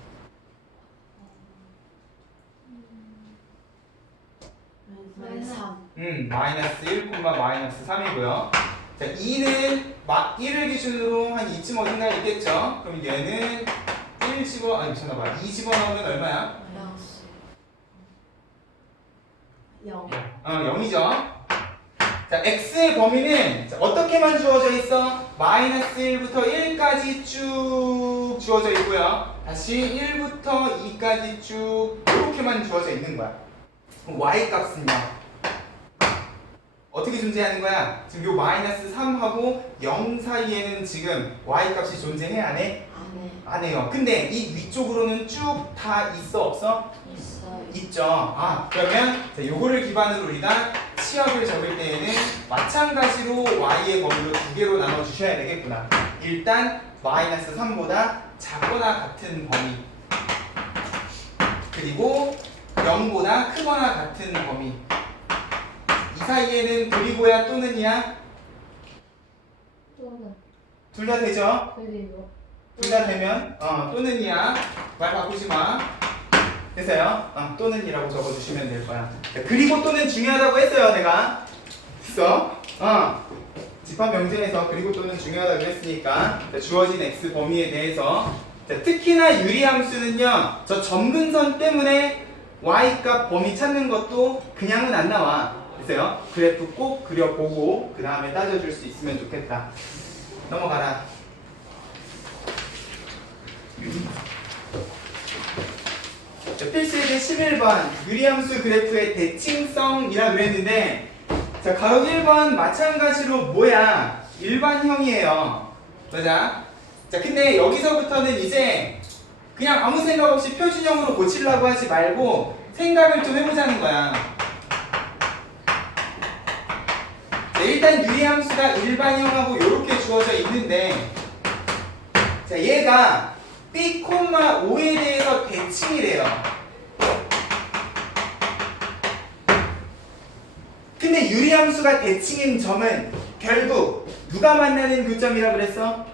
마이너스 1, 마이너스 3이고요. 자, 2는 1을 기준으로 한 이쯤 어딘가에 있겠죠? 그럼 얘는 2 집어넣으면 얼마야? 0. 0이죠. 자, x의 범위는 자, 어떻게만 주어져 있어? 마이너스 1부터 1까지 쭉 주어져 있고요. 다시 1부터 2까지 쭉 이렇게만 주어져 있는 거야. 그럼 y 값은요? 어떻게 존재하는 거야? 지금 요 마이너스 3하고 0 사이에는 지금 y 값이 존재해 안 해? 안 해요. 근데 이 위쪽으로는 쭉 다 있어 없어? 있어요. 있죠. 아, 그러면 자, 요거를 기반으로 우리가 치역을 적을 때에는 마찬가지로 y의 범위로 두 개로 나눠 주셔야 되겠구나. 일단 마이너스 3보다 작거나 같은 범위, 그리고 0보다 크거나 같은 범위. 이 사이에는 그리고야 또는이야? 또는 둘 다 되죠? 그리고 둘 다 되면 또는이야. 말 바꾸지 마. 됐어요? 또는이라고 적어주시면 될 거야. 자, 그리고 또는 중요하다고 했어요, 내가. 됐어? 집합 명제에서 그리고 또는 중요하다고 했으니까 자, 주어진 x 범위에 대해서 자, 특히나 유리함수는요, 저 점근선 때문에 y값 범위 찾는 것도 그냥은 안 나와. 됐어요? 그래프 꼭 그려보고 그 다음에 따져줄 수 있으면 좋겠다. 넘어가라. 자, 필수예제 11번 유리함수 그래프의 대칭성이라 그랬는데 자, 가로 1번 마찬가지로 뭐야? 일반형이에요. 맞아? 자, 근데 여기서부터는 이제 그냥 아무 생각 없이 표준형으로 고치려고 하지 말고 생각을 좀 해보자는 거야. 자, 일단 유리함수가 일반형하고 이렇게 주어져 있는데 자, 얘가 B, 5에 대해서 대칭이래요. 근데 유리함수가 대칭인 점은 결국 누가 만나는 교점이라 그랬어?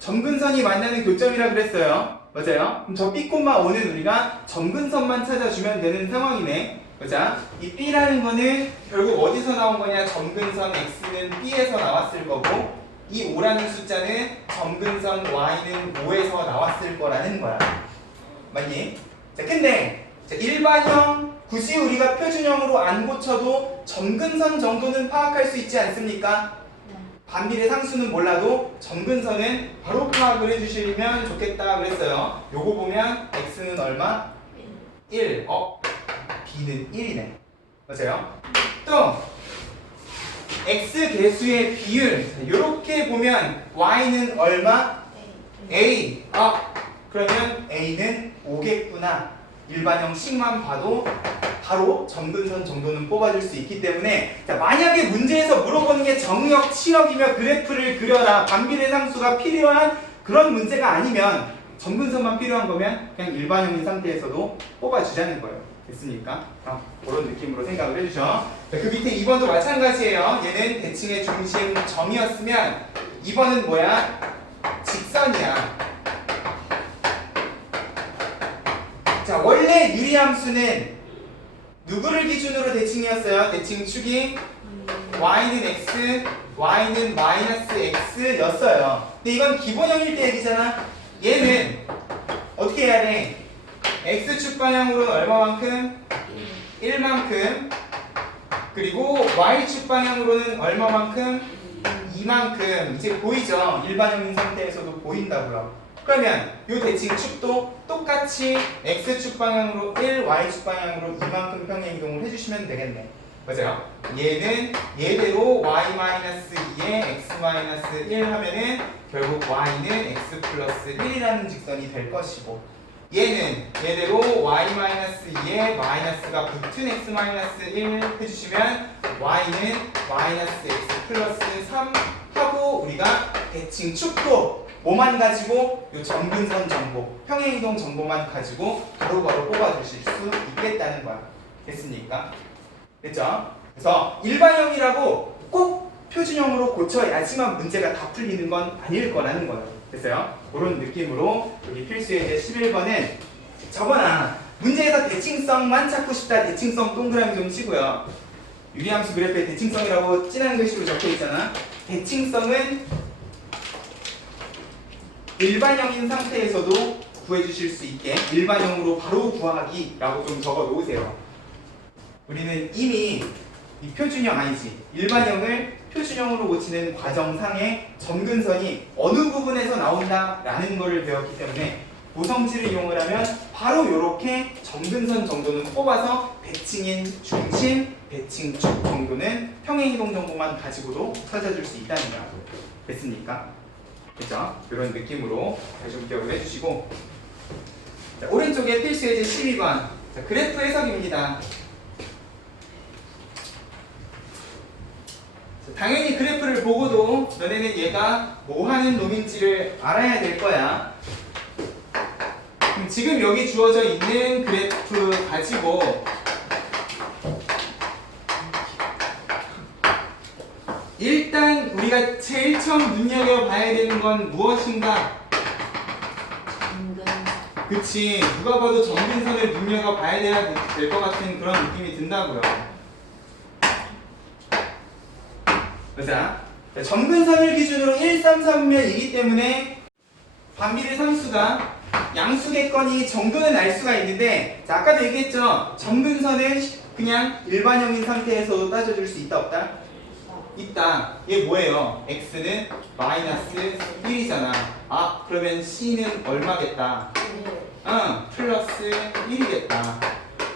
점근선이 만나는 교점이라 그랬어요. 맞아요? 그럼 저 B, 5는 우리가 점근선만 찾아주면 되는 상황이네. 보자. 이 B라는 거는 결국 어디서 나온 거냐? 점근선 X는 B에서 나왔을 거고 이 5라는 숫자는 점근선 Y는 5에서 나왔을 거라는 거야. 맞니? 자, 근데 자, 일반형 굳이 우리가 표준형으로 안 고쳐도 점근선 정도는 파악할 수 있지 않습니까? 반비례 상수는 몰라도 점근선은 바로 파악을 해주시면 좋겠다 그랬어요. 요거 보면 X는 얼마? 1. B는 1이네. 맞아요? 또 X 개수의 비율 이렇게 보면 Y는 얼마? A. 그러면 A는 5겠구나. 일반형식만 봐도 바로 점근선 정도는 뽑아줄 수 있기 때문에 자, 만약에 문제에서 물어보는 게 정의역, 치역이며 그래프를 그려라 반비례 상수가 필요한 그런 문제가 아니면 점근선만 필요한 거면 그냥 일반형인 상태에서도 뽑아주자는 거예요. 됐습니까? 그런 느낌으로 생각을 해주셔. 자, 그 밑에 2번도 마찬가지예요. 얘는 대칭의 중심 점이었으면 2번은 뭐야? 직선이야. 자, 원래 유리함수는 누구를 기준으로 대칭이었어요? 대칭축이 y는 x, y는 마이너스 x였어요. 근데 이건 기본형일 때 얘기잖아. 얘는 어떻게 해야 돼? x축 방향으로는 얼마만큼? 1만큼 그리고 y축 방향으로는 얼마만큼? 이만큼. 이제 보이죠? 일반형인 상태에서도 보인다고요. 그러면 이 대칭축도 똑같이 x축 방향으로 1, y축 방향으로 이만큼 평행 이동을 해주시면 되겠네. 맞아요? 얘는 얘대로 y-2에 x-1 하면은 결국 y는 x 플러스 1이라는 직선이 될 것이고, 얘는 얘대로 y-2에 마이너스가 붙은 x-1 해주시면 y는 마이너스 x 플러스 3 하고, 우리가 대칭축도 뭐만 가지고? 요 점근선 정보, 평행이동 정보만 가지고 바로바로 뽑아주실 수 있겠다는 거야. 됐습니까? 됐죠? 그래서 일반형이라고 꼭 표준형으로 고쳐야지만 문제가 다 풀리는 건 아닐 거라는 거예요. 됐어요? 그런 느낌으로 우리 필수의 이제 11번은 저거나 문제에서 대칭성만 찾고 싶다. 대칭성 동그라미 좀 치고요. 유리함수 그래프에 대칭성이라고 진한 글씨로 적혀 있잖아. 대칭성은 일반형인 상태에서도 구해주실 수 있게 일반형으로 바로 구하기라고 좀 적어 놓으세요. 우리는 이미 이 표준형 아니지, 일반형을 표준형으로 고치는 과정상에 점근선이 어느 부분에서 나온다라는 것을 배웠기 때문에 보성지를 이용을 하면 바로 이렇게 점근선 정도는 뽑아서 대칭인 중심, 대칭축 정도는 평행이동 정보만 가지고도 찾아줄 수 있다는 거야. 됐습니까? 그죠? 이런 느낌으로 좀 기억을 해주시고, 자, 오른쪽에 필수 예제 12번 자, 그래프 해석입니다. 자, 당연히 그래프를 보고도 너네는 얘가 뭐 하는 놈인지를 알아야 될 거야. 그럼 지금 여기 주어져 있는 그래프 가지고 일단 우리가 제일 처음 눈여겨봐야 되는 건 무엇인가? 그치, 누가 봐도 점근선을 눈여겨봐야 될 것 같은 그런 느낌이 든다고요. 자, 점근선을 기준으로 1, 3, 3면이기 때문에 반비례 상수가 양수겠거니 정도는 알 수가 있는데, 자, 아까도 얘기했죠? 점근선은 그냥 일반형인 상태에서도 따져줄 수 있다 없다? 있다. 얘 뭐예요? x는 마이너스 1이잖아. 아, 그러면 c는 얼마겠다? 플러스 1이겠다.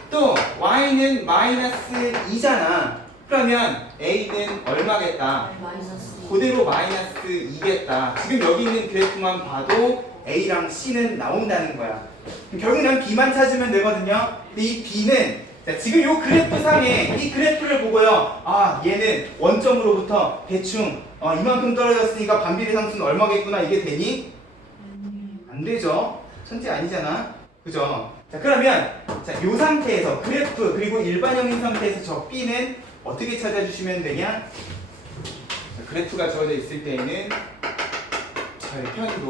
또 y는 마이너스 2잖아. 그러면 a는 얼마겠다? 그대로 마이너스 2겠다. 지금 여기 있는 그래프만 봐도 a랑 c는 나온다는 거야. 그럼 결국 난 b만 찾으면 되거든요. 근데 이 b는 자, 지금 요 그래프 상에 이 그래프를 보고요. 아, 얘는 원점으로부터 대충 이만큼 떨어졌으니까 반비례 상수는 얼마겠구나. 이게 되니? 안 되죠. 천재 아니잖아. 그죠? 자, 그러면 자, 요 상태에서 그래프 그리고 일반형인 상태에서 저 b는 어떻게 찾아주시면 되냐? 자, 그래프가 주어져 있을 때에는 절편으로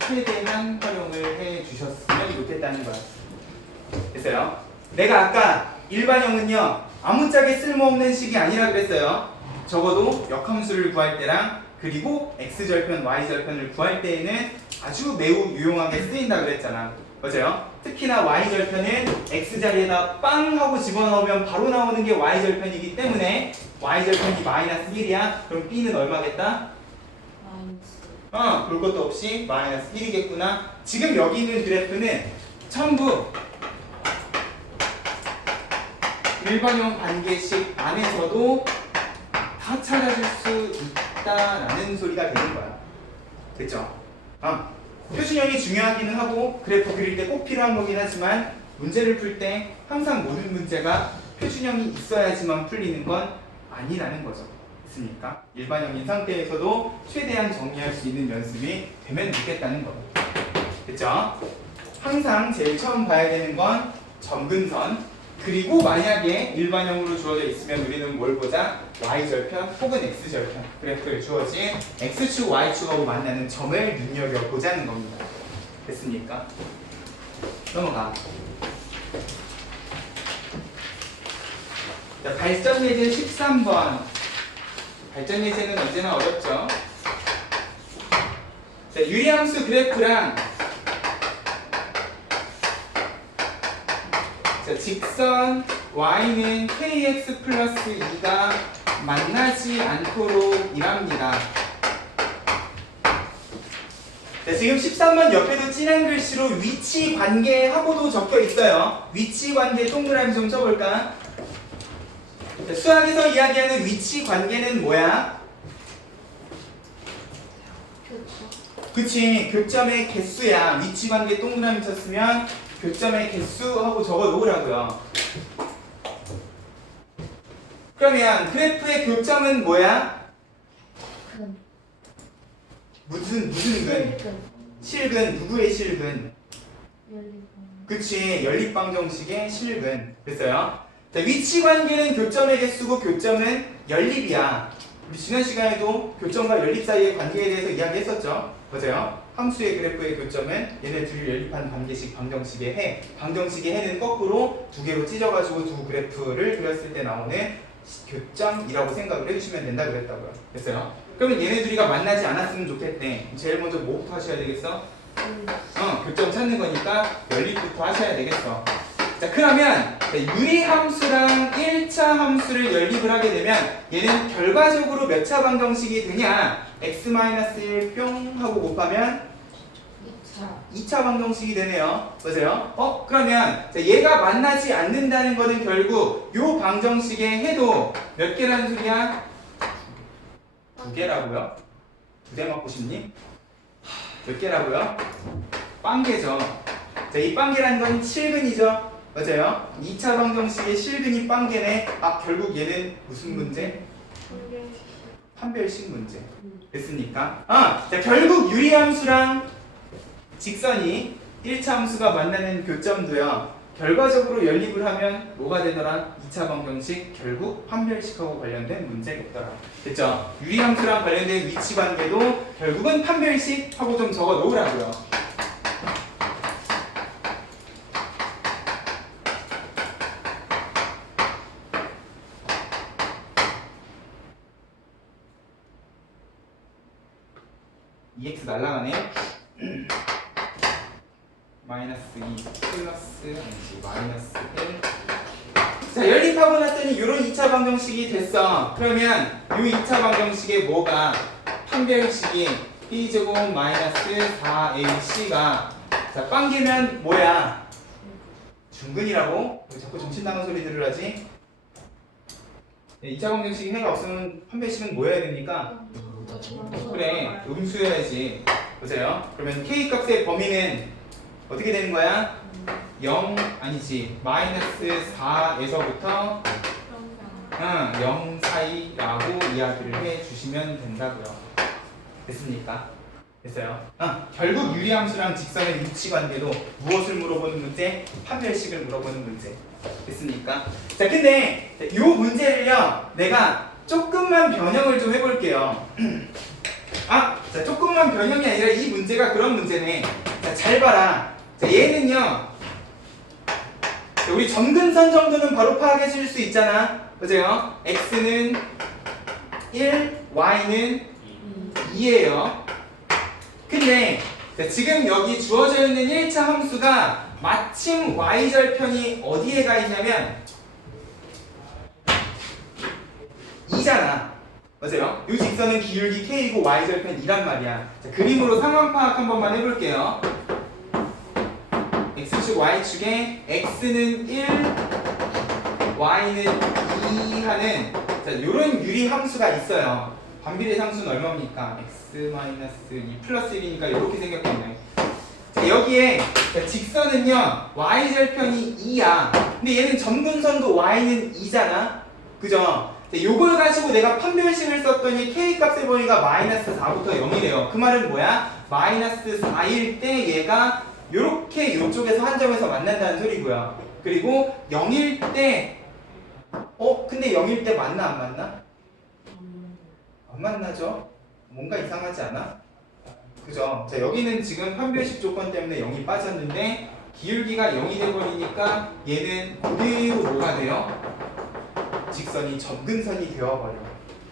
최대한 활용을 해 주셨으면 좋겠다는 거야. 됐어요? 내가 아까 일반형은요 아무짝에 쓸모없는 식이 아니라 그랬어요. 적어도 역함수를 구할 때랑 그리고 x절편, y절편을 구할 때에는 아주 매우 유용하게 쓰인다 그랬잖아. 맞아요? 특히나 y절편은 x자리에다 빵 하고 집어넣으면 바로 나오는 게 y절편이기 때문에 y절편이 마이너스 1이야. 그럼 b는 얼마겠다? 볼 것도 없이 마이너스 1이겠구나. 지금 여기 있는 그래프는 전부 일반형 관계식 안에서도 다 찾아줄 수 있다라는 소리가 되는 거야. 됐죠? 표준형이 중요하기는 하고 그래프 그릴 때 꼭 필요한 거긴 하지만 문제를 풀 때 항상 모든 문제가 표준형이 있어야지만 풀리는 건 아니라는 거죠. 있으니까 일반형인 상태에서도 최대한 정리할 수 있는 연습이 되면 좋겠다는 거. 됐죠? 항상 제일 처음 봐야 되는 건 점근선. 그리고 만약에 일반형으로 주어져 있으면 우리는 뭘 보자? y절편 혹은 x절편 그래프를 주어진 x축, y축하고 만나는 점을 눈여겨보자는 겁니다. 됐습니까? 넘어가. 자, 발전 예제 13번. 발전 예제는 언제나 어렵죠. 자, 유리함수 그래프랑 자, 직선 y는 kx 플러스 2가 만나지 않도록 이랍니다. 자, 지금 13번 옆에도 진한 글씨로 위치 관계하고도 적혀 있어요. 위치 관계 동그라미 좀 쳐볼까? 자, 수학에서 이야기하는 위치 관계는 뭐야? 그치, 교점의 개수야. 위치 관계 동그라미 쳤으면 교점의 개수하고 적어 놓으라고요. 그러면 그래프의 교점은 뭐야? 무슨 근? 실근. 누구의 실근? 그치, 연립방정식의 실근. 됐어요? 자, 위치 관계는 교점의 개수고 교점은 연립이야. 우리 지난 시간에도 교점과 연립 사이의 관계에 대해서 이야기했었죠? 맞아요? 함수의 그래프의 교점은 얘네 둘이 연립한 관계식 방정식의 해. 방정식의 해는 거꾸로 두 개로 찢어가지고 두 그래프를 그렸을 때 나오는 교점이라고 생각을 해주시면 된다 그랬다고요. 됐어요? 그러면 얘네 둘이가 만나지 않았으면 좋겠대. 제일 먼저 뭐부터 하셔야 되겠어? 교점 찾는 거니까 연립부터 하셔야 되겠어. 자, 그러면 유리함수랑 1차 함수를 연립을 하게 되면 얘는 결과적으로 몇 차 방정식이 되냐? x-1 뿅 하고 곱하면 2차 방정식이 되네요. 맞아요? 그러면 얘가 만나지 않는다는 거는 결국 요 방정식의 해도 몇 개라는 소리야? 2개라고요? 2대 맞고 싶니? 몇 개라고요? 빵개죠. 자, 이 빵개라는 건 실근이죠. 맞아요? 2차 방정식의 실근이 빵개네. 결국 얘는 무슨 문제? 판별식 문제. 됐습니까? 자, 결국 유리함수랑 직선이 1차 함수가 만나는 교점도요. 결과적으로 연립을 하면 뭐가 되더라? 2차 방정식 결국 판별식하고 관련된 문제겠더라. 됐죠? 유리함수랑 관련된 위치 관계도 결국은 판별식하고 좀 적어 놓으라고요. EX 날라가네. 마이너스 2 플러스 마이너스 1. 자, 연립하고 났더니 이런 2차 방정식이 됐어. 그러면 이 2차 방정식에 뭐가 판별식이 b제곱 마이너스 4ac가 자, 빵개면 뭐야? 중근이라고? 왜 자꾸 정신 나간 소리 들으라지? 2차 방정식이 해가 없으면 판별식은 뭐 해야 됩니까? 그래, 음수여야지. 맞아요? 그러면 k 값의 범위는 어떻게 되는 거야? 0 아니지 마이너스 4에서부터 0 사이라고 이야기를 해주시면 된다고요. 됐습니까? 됐어요? 결국 유리함수랑 직선의 위치 관계도 무엇을 물어보는 문제? 판별식을 물어보는 문제. 됐습니까? 자, 근데 이 문제를요 내가 조금만 변형을 좀 해볼게요. 자, 조금만 변형이 아니라 이 문제가 그런 문제네. 자, 잘 봐라. 자, 얘는요 우리 점근선 정도는 바로 파악해 줄 수 있잖아. 맞아요? x는 1, y는 2예요. 근데 자, 지금 여기 주어져 있는 1차 함수가 마침 y절편이 어디에 가 있냐면 2잖아. 맞아요? 이 직선은 기울기 k이고 y절편 2란 말이야. 자, 그림으로 상황 파악 한 번만 해볼게요. x축 y축에 x는 1, y는 2 하는 자, 요런 유리 함수가 있어요. 반비례 상수는 얼마입니까? x-2 플러스 1이니까 이렇게 생겼겠네. 자, 여기에 자, 직선은요 y절편이 2야. 근데 얘는 점근선도 y는 2잖아. 그죠? 자, 요걸 가지고 내가 판별식을 썼더니 k 값의 범위가 마이너스 4부터 0이래요. 그 말은 뭐야? 마이너스 4일 때 얘가 요렇게 요쪽에서 한 점에서 만난다는 소리고요. 그리고 0일 때 근데 0일 때 맞나 안 맞나? 안 만나죠? 뭔가 이상하지 않아? 그죠? 자, 여기는 지금 판별식 조건 때문에 0이 빠졌는데 기울기가 0이 돼버리니까 얘는 그대로 뭐가 돼요? 직선이 점근선이 되어버려.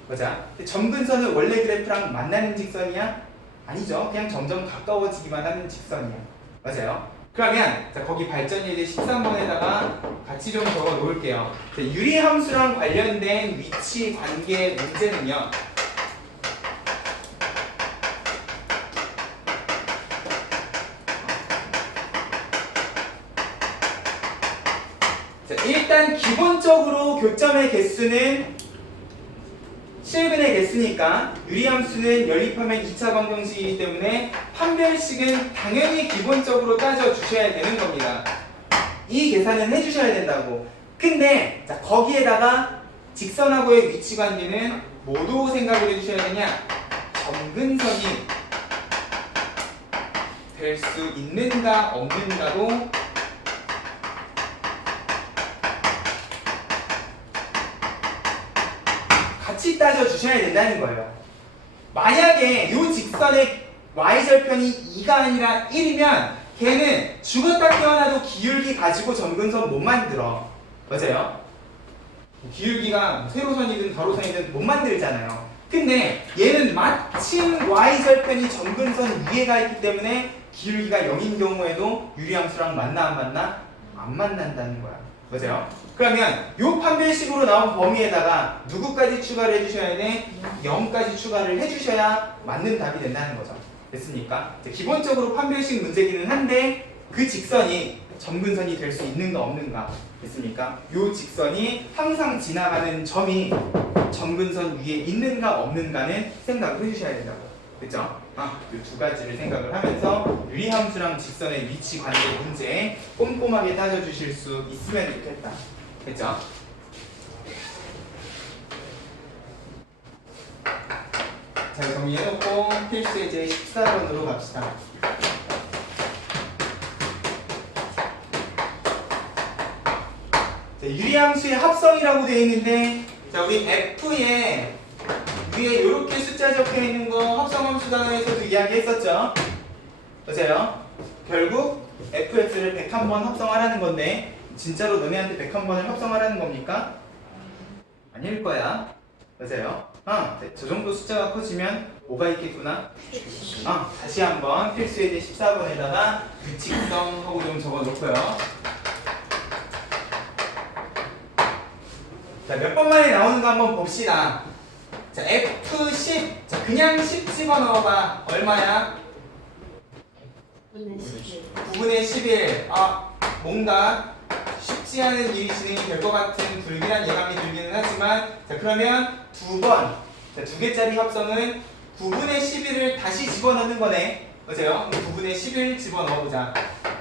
맞아? 점근선은 원래 그래프랑 만나는 직선이야? 아니죠. 그냥 점점 가까워지기만 하는 직선이야. 맞아요? 그러면 자, 거기 발전 예제 13번에다가 같이 좀 적어 놓을게요. 자, 유리함수랑 관련된 위치 관계 문제는요. 자, 일단 기본적으로 교점의 개수는 실근의 개수니까 유리함수는 연립하면 2차 방정식이기 때문에 판별식은 당연히 기본적으로 따져 주셔야 되는 겁니다. 이 계산은 해주셔야 된다고. 근데 자, 거기에다가 직선하고의 위치 관계는 뭐도 생각을 해주셔야 되냐? 점근선이 될 수 있는가 없는가도 같이 따져 주셔야 된다는 거예요. 만약에 이 직선의 y절편이 2가 아니라 1이면 걔는 죽었다 깨어나도 기울기 가지고 점근선 못 만들어. 맞아요? 기울기가 세로선이든 가로선이든 못 만들잖아요. 근데 얘는 마침 y절편이 점근선 위에 가 있기 때문에 기울기가 0인 경우에도 유리함수랑 만나 안 만나? 안 만난다는 거야. 맞아요? 그러면 요 판별식으로 나온 범위에다가 누구까지 추가를 해주셔야 돼? 0까지 추가를 해주셔야 맞는 답이 된다는 거죠. 됐습니까? 기본적으로 판별식 문제기는 한데 그 직선이 점근선이 될 수 있는가 없는가. 됐습니까? 요 직선이 항상 지나가는 점이 점근선 위에 있는가 없는가는 생각을 해주셔야 된다고. 됐죠? 이 두 가지를 생각을 하면서 유리함수랑 직선의 위치 관계 문제 꼼꼼하게 따져주실 수 있으면 좋겠다. 됐죠? 잘 정리해놓고 필수 예제 14번으로 갑시다. 자, 유리함수의 합성이라고 되어 있는데, 자, 우리 F에 위에 이렇게 숫자 적혀 있는 거 합성함수 단어에서도 이야기했었죠. 맞아요? 결국 fx를 101번 합성하라는 건데 진짜로 너네한테 101번을 합성하라는 겁니까? 아닐 거야. 맞아요? 저 정도 숫자가 커지면 뭐가 있겠구나? 다시 한번 필수 예제 14번에다가 규칙성하고 좀 적어 놓고요. 자, 몇 번 만에 나오는 거 한번 봅시다. 자, F10. 자, 그냥 10 집어넣어봐. 얼마야? 9분의 11. 뭔가 쉽지 않은 일이 진행이 될 것 같은 불길한 예감이 들기는 하지만, 자, 그러면 두 번. 자, 두 개짜리 합성은 9분의 11을 다시 집어넣는 거네. 맞아요? 9분의 11 집어넣어보자.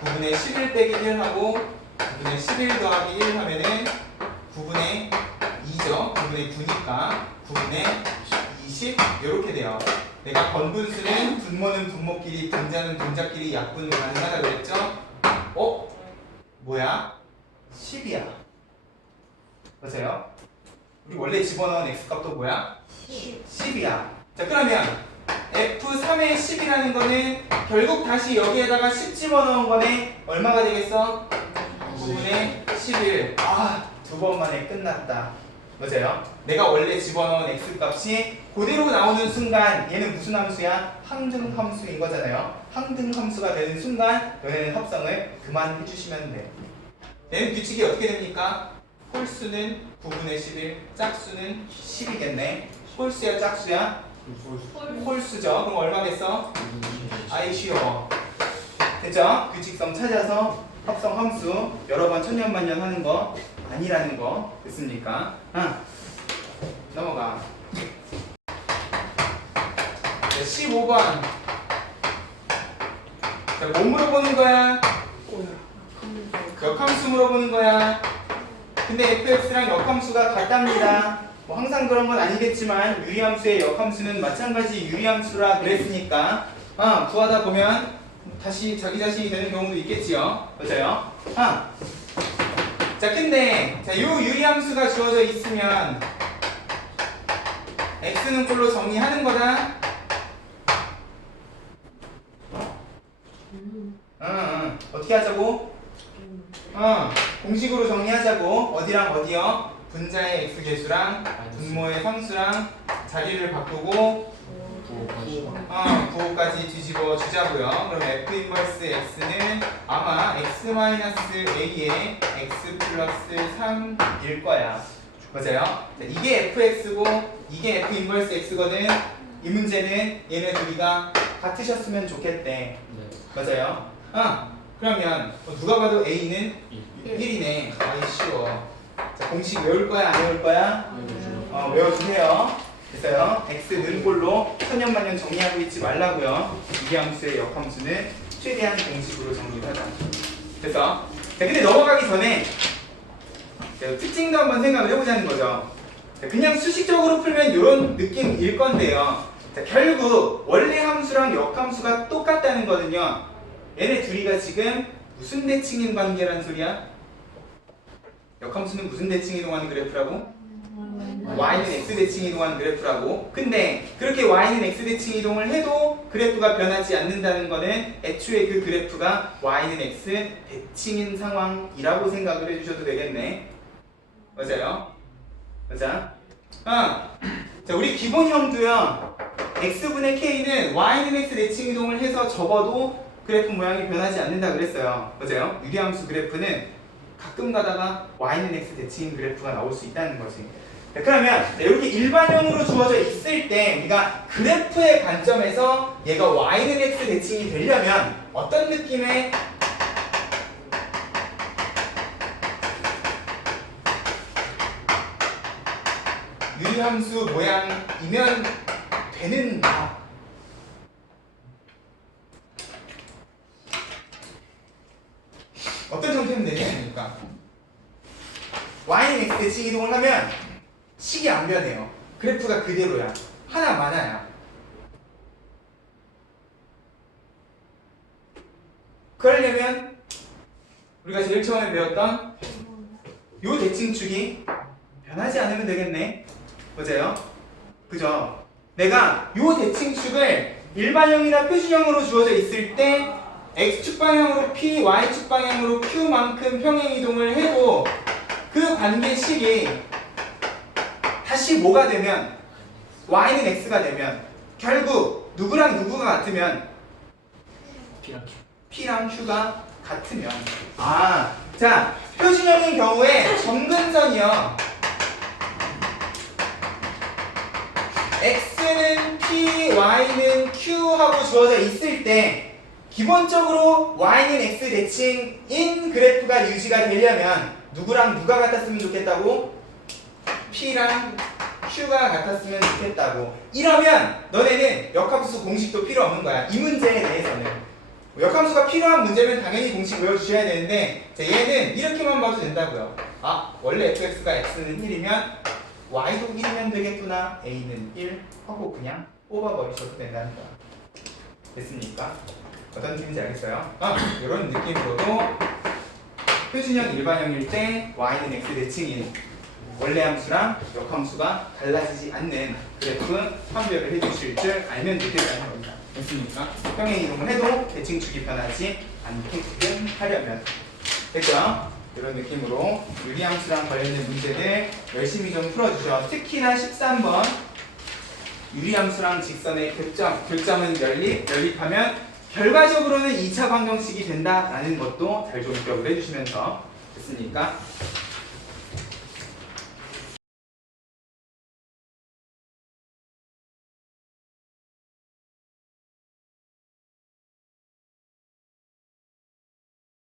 9분의 11 빼기 1 하고 9분의 11 더하기 1 하면은 9분의 2죠. 9분의 9니까 9분의 20 이렇게 돼요. 내가 번분수는 분모는 분모끼리, 분자는 분자끼리 약분 가능하다 그랬죠? 뭐야? 10이야. 맞아요? 우리 원래 집어넣은 x값도 뭐야? 10이야. 자, 그러면 F3의 10이라는 거는 결국 다시 여기에다가 10 집어넣은 거네. 얼마가 되겠어? 9분의 11. 두 번 만에 끝났다. 맞아요? 내가 원래 집어넣은 x값이 그대로 나오는 순간 얘는 무슨 함수야? 항등함수인 거잖아요. 항등함수가 되는 순간 너네는 합성을 그만해 주시면 돼. 얘는 규칙이 어떻게 됩니까? 홀수는 9분의 11, 짝수는 10이겠네. 홀수야 짝수야? 홀수죠. 그럼 얼마겠어? 아이 쉬워. 됐죠? 규칙성 찾아서 합성함수 여러 번 천년만년 하는 거 아니라는 거 됐습니까? 넘어가. 15번. 자, 뭐 물어보는 거야? 역함수 물어보는 거야. 근데 fx랑 역함수가 같답니다. 뭐 항상 그런 건 아니겠지만 유리함수의 역함수는 마찬가지 유리함수라 그랬으니까 구하다 보면 다시 자기 자신이 되는 경우도 있겠지요. 맞아요? 자, 근데 요 유리함수가 주어져 있으면 x는 꼴로 정리하는 거다. 어떻게 하자고? 공식으로 정리하자고. 어디랑 어디요? 분자의 x개수랑 분모의 상수랑 자리를 바꾸고 9호까지 뒤집어 주자고요. 그럼 F 인버스 X는 아마 X-A의 X 플러스 3일 거야. 맞아요? 자, 이게 FX고 이게 F 인버스 X거든. 이 문제는 얘네 둘이가 같으셨으면 좋겠대. 맞아요? 그러면 누가 봐도 A는 1이네. 아이 쉬워. 자, 공식 외울 거야? 안 외울 거야? 외워주세요. 됐어요? X 는꼴로 천년만년 정리하고 있지 말라고요. 유리함수의 역함수는 최대한 공식으로 정리를 하자. 됐어? 자, 근데 넘어가기 전에 특징도 한번 생각을 해보자는 거죠. 자, 그냥 수식적으로 풀면 이런 느낌일 건데요. 자, 결국 원래 함수랑 역함수가 똑같다는 거는요. 얘네 둘이가 지금 무슨 대칭인 관계라는 소리야? 역함수는 무슨 대칭 이동하는 그래프라고? y는 x 대칭 이동하는 그래프라고. 근데 그렇게 y는 x 대칭 이동을 해도 그래프가 변하지 않는다는 거는 애초에 그 그래프가 y는 x 대칭인 상황이라고 생각을 해주셔도 되겠네. 맞아요? 맞아? 자, 우리 기본형도요. x분의 k는 y는 x 대칭 이동을 해서 접어도 그래프 모양이 변하지 않는다 그랬어요. 맞아요? 유리함수 그래프는 가끔 가다가 y는 x 대칭인 그래프가 나올 수 있다는 거지. 자, 그러면 이렇게 일반형으로 주어져 있을 때 우리가 그래프의 관점에서 얘가 y는 x 대칭이 되려면 어떤 느낌의 유리함수 모양이면 되는가? 어떤 형태면 되겠습니까? y는 x 대칭 이동을 하면 식이 안 변해요. 그래프가 그대로야. 하나 많아야. 그러려면 우리가 제일 처음에 배웠던 요 대칭축이 변하지 않으면 되겠네. 맞아요? 그죠? 내가 요 대칭축을 일반형이나 표준형으로 주어져 있을 때 x축 방향으로 p, y축 방향으로 q만큼 평행 이동을 해도 그 관계식이 다시 뭐가 되면 y는 x가 되면 결국 누구랑 누구가 같으면 p랑 q가 같으면 자, 표준형인 경우에 점근선이요. x는 p, y는 q 하고 주어져 있을 때 기본적으로 y는 x 대칭인 그래프가 유지가 되려면 누구랑 누가 같았으면 좋겠다고? p랑 q가 같았으면 좋겠다고. 이러면 너네는 역함수 공식도 필요 없는 거야. 이 문제에 대해서는. 역함수가 필요한 문제면 당연히 공식 외워주셔야 되는데 자, 얘는 이렇게만 봐도 된다고요. 원래 fx가 x는 1이면 y도 1이면 되겠구나. a는 1 하고 그냥 뽑아버리셔도 된다는 거야. 됐습니까? 어떤 느낌인지 알겠어요? 이런 느낌으로도 표준형 일반형일 때 y는 x 대칭인 원래 함수랑 역함수가 달라지지 않는 그래프 판별을 해주실 줄 알면 되겠다는 겁니다. 됐습니까? 평행 이동을 해도 대칭축이 변하지 않게끔 하려면. 됐죠? 이런 느낌으로 유리함수랑 관련된 문제들 열심히 좀 풀어주셔. 특히나 13번 유리함수랑 직선의 교점은 연립하면 결과적으로는 2차 방정식이 된다라는 것도 잘 좀 기억을 해주시면서. 됐습니까?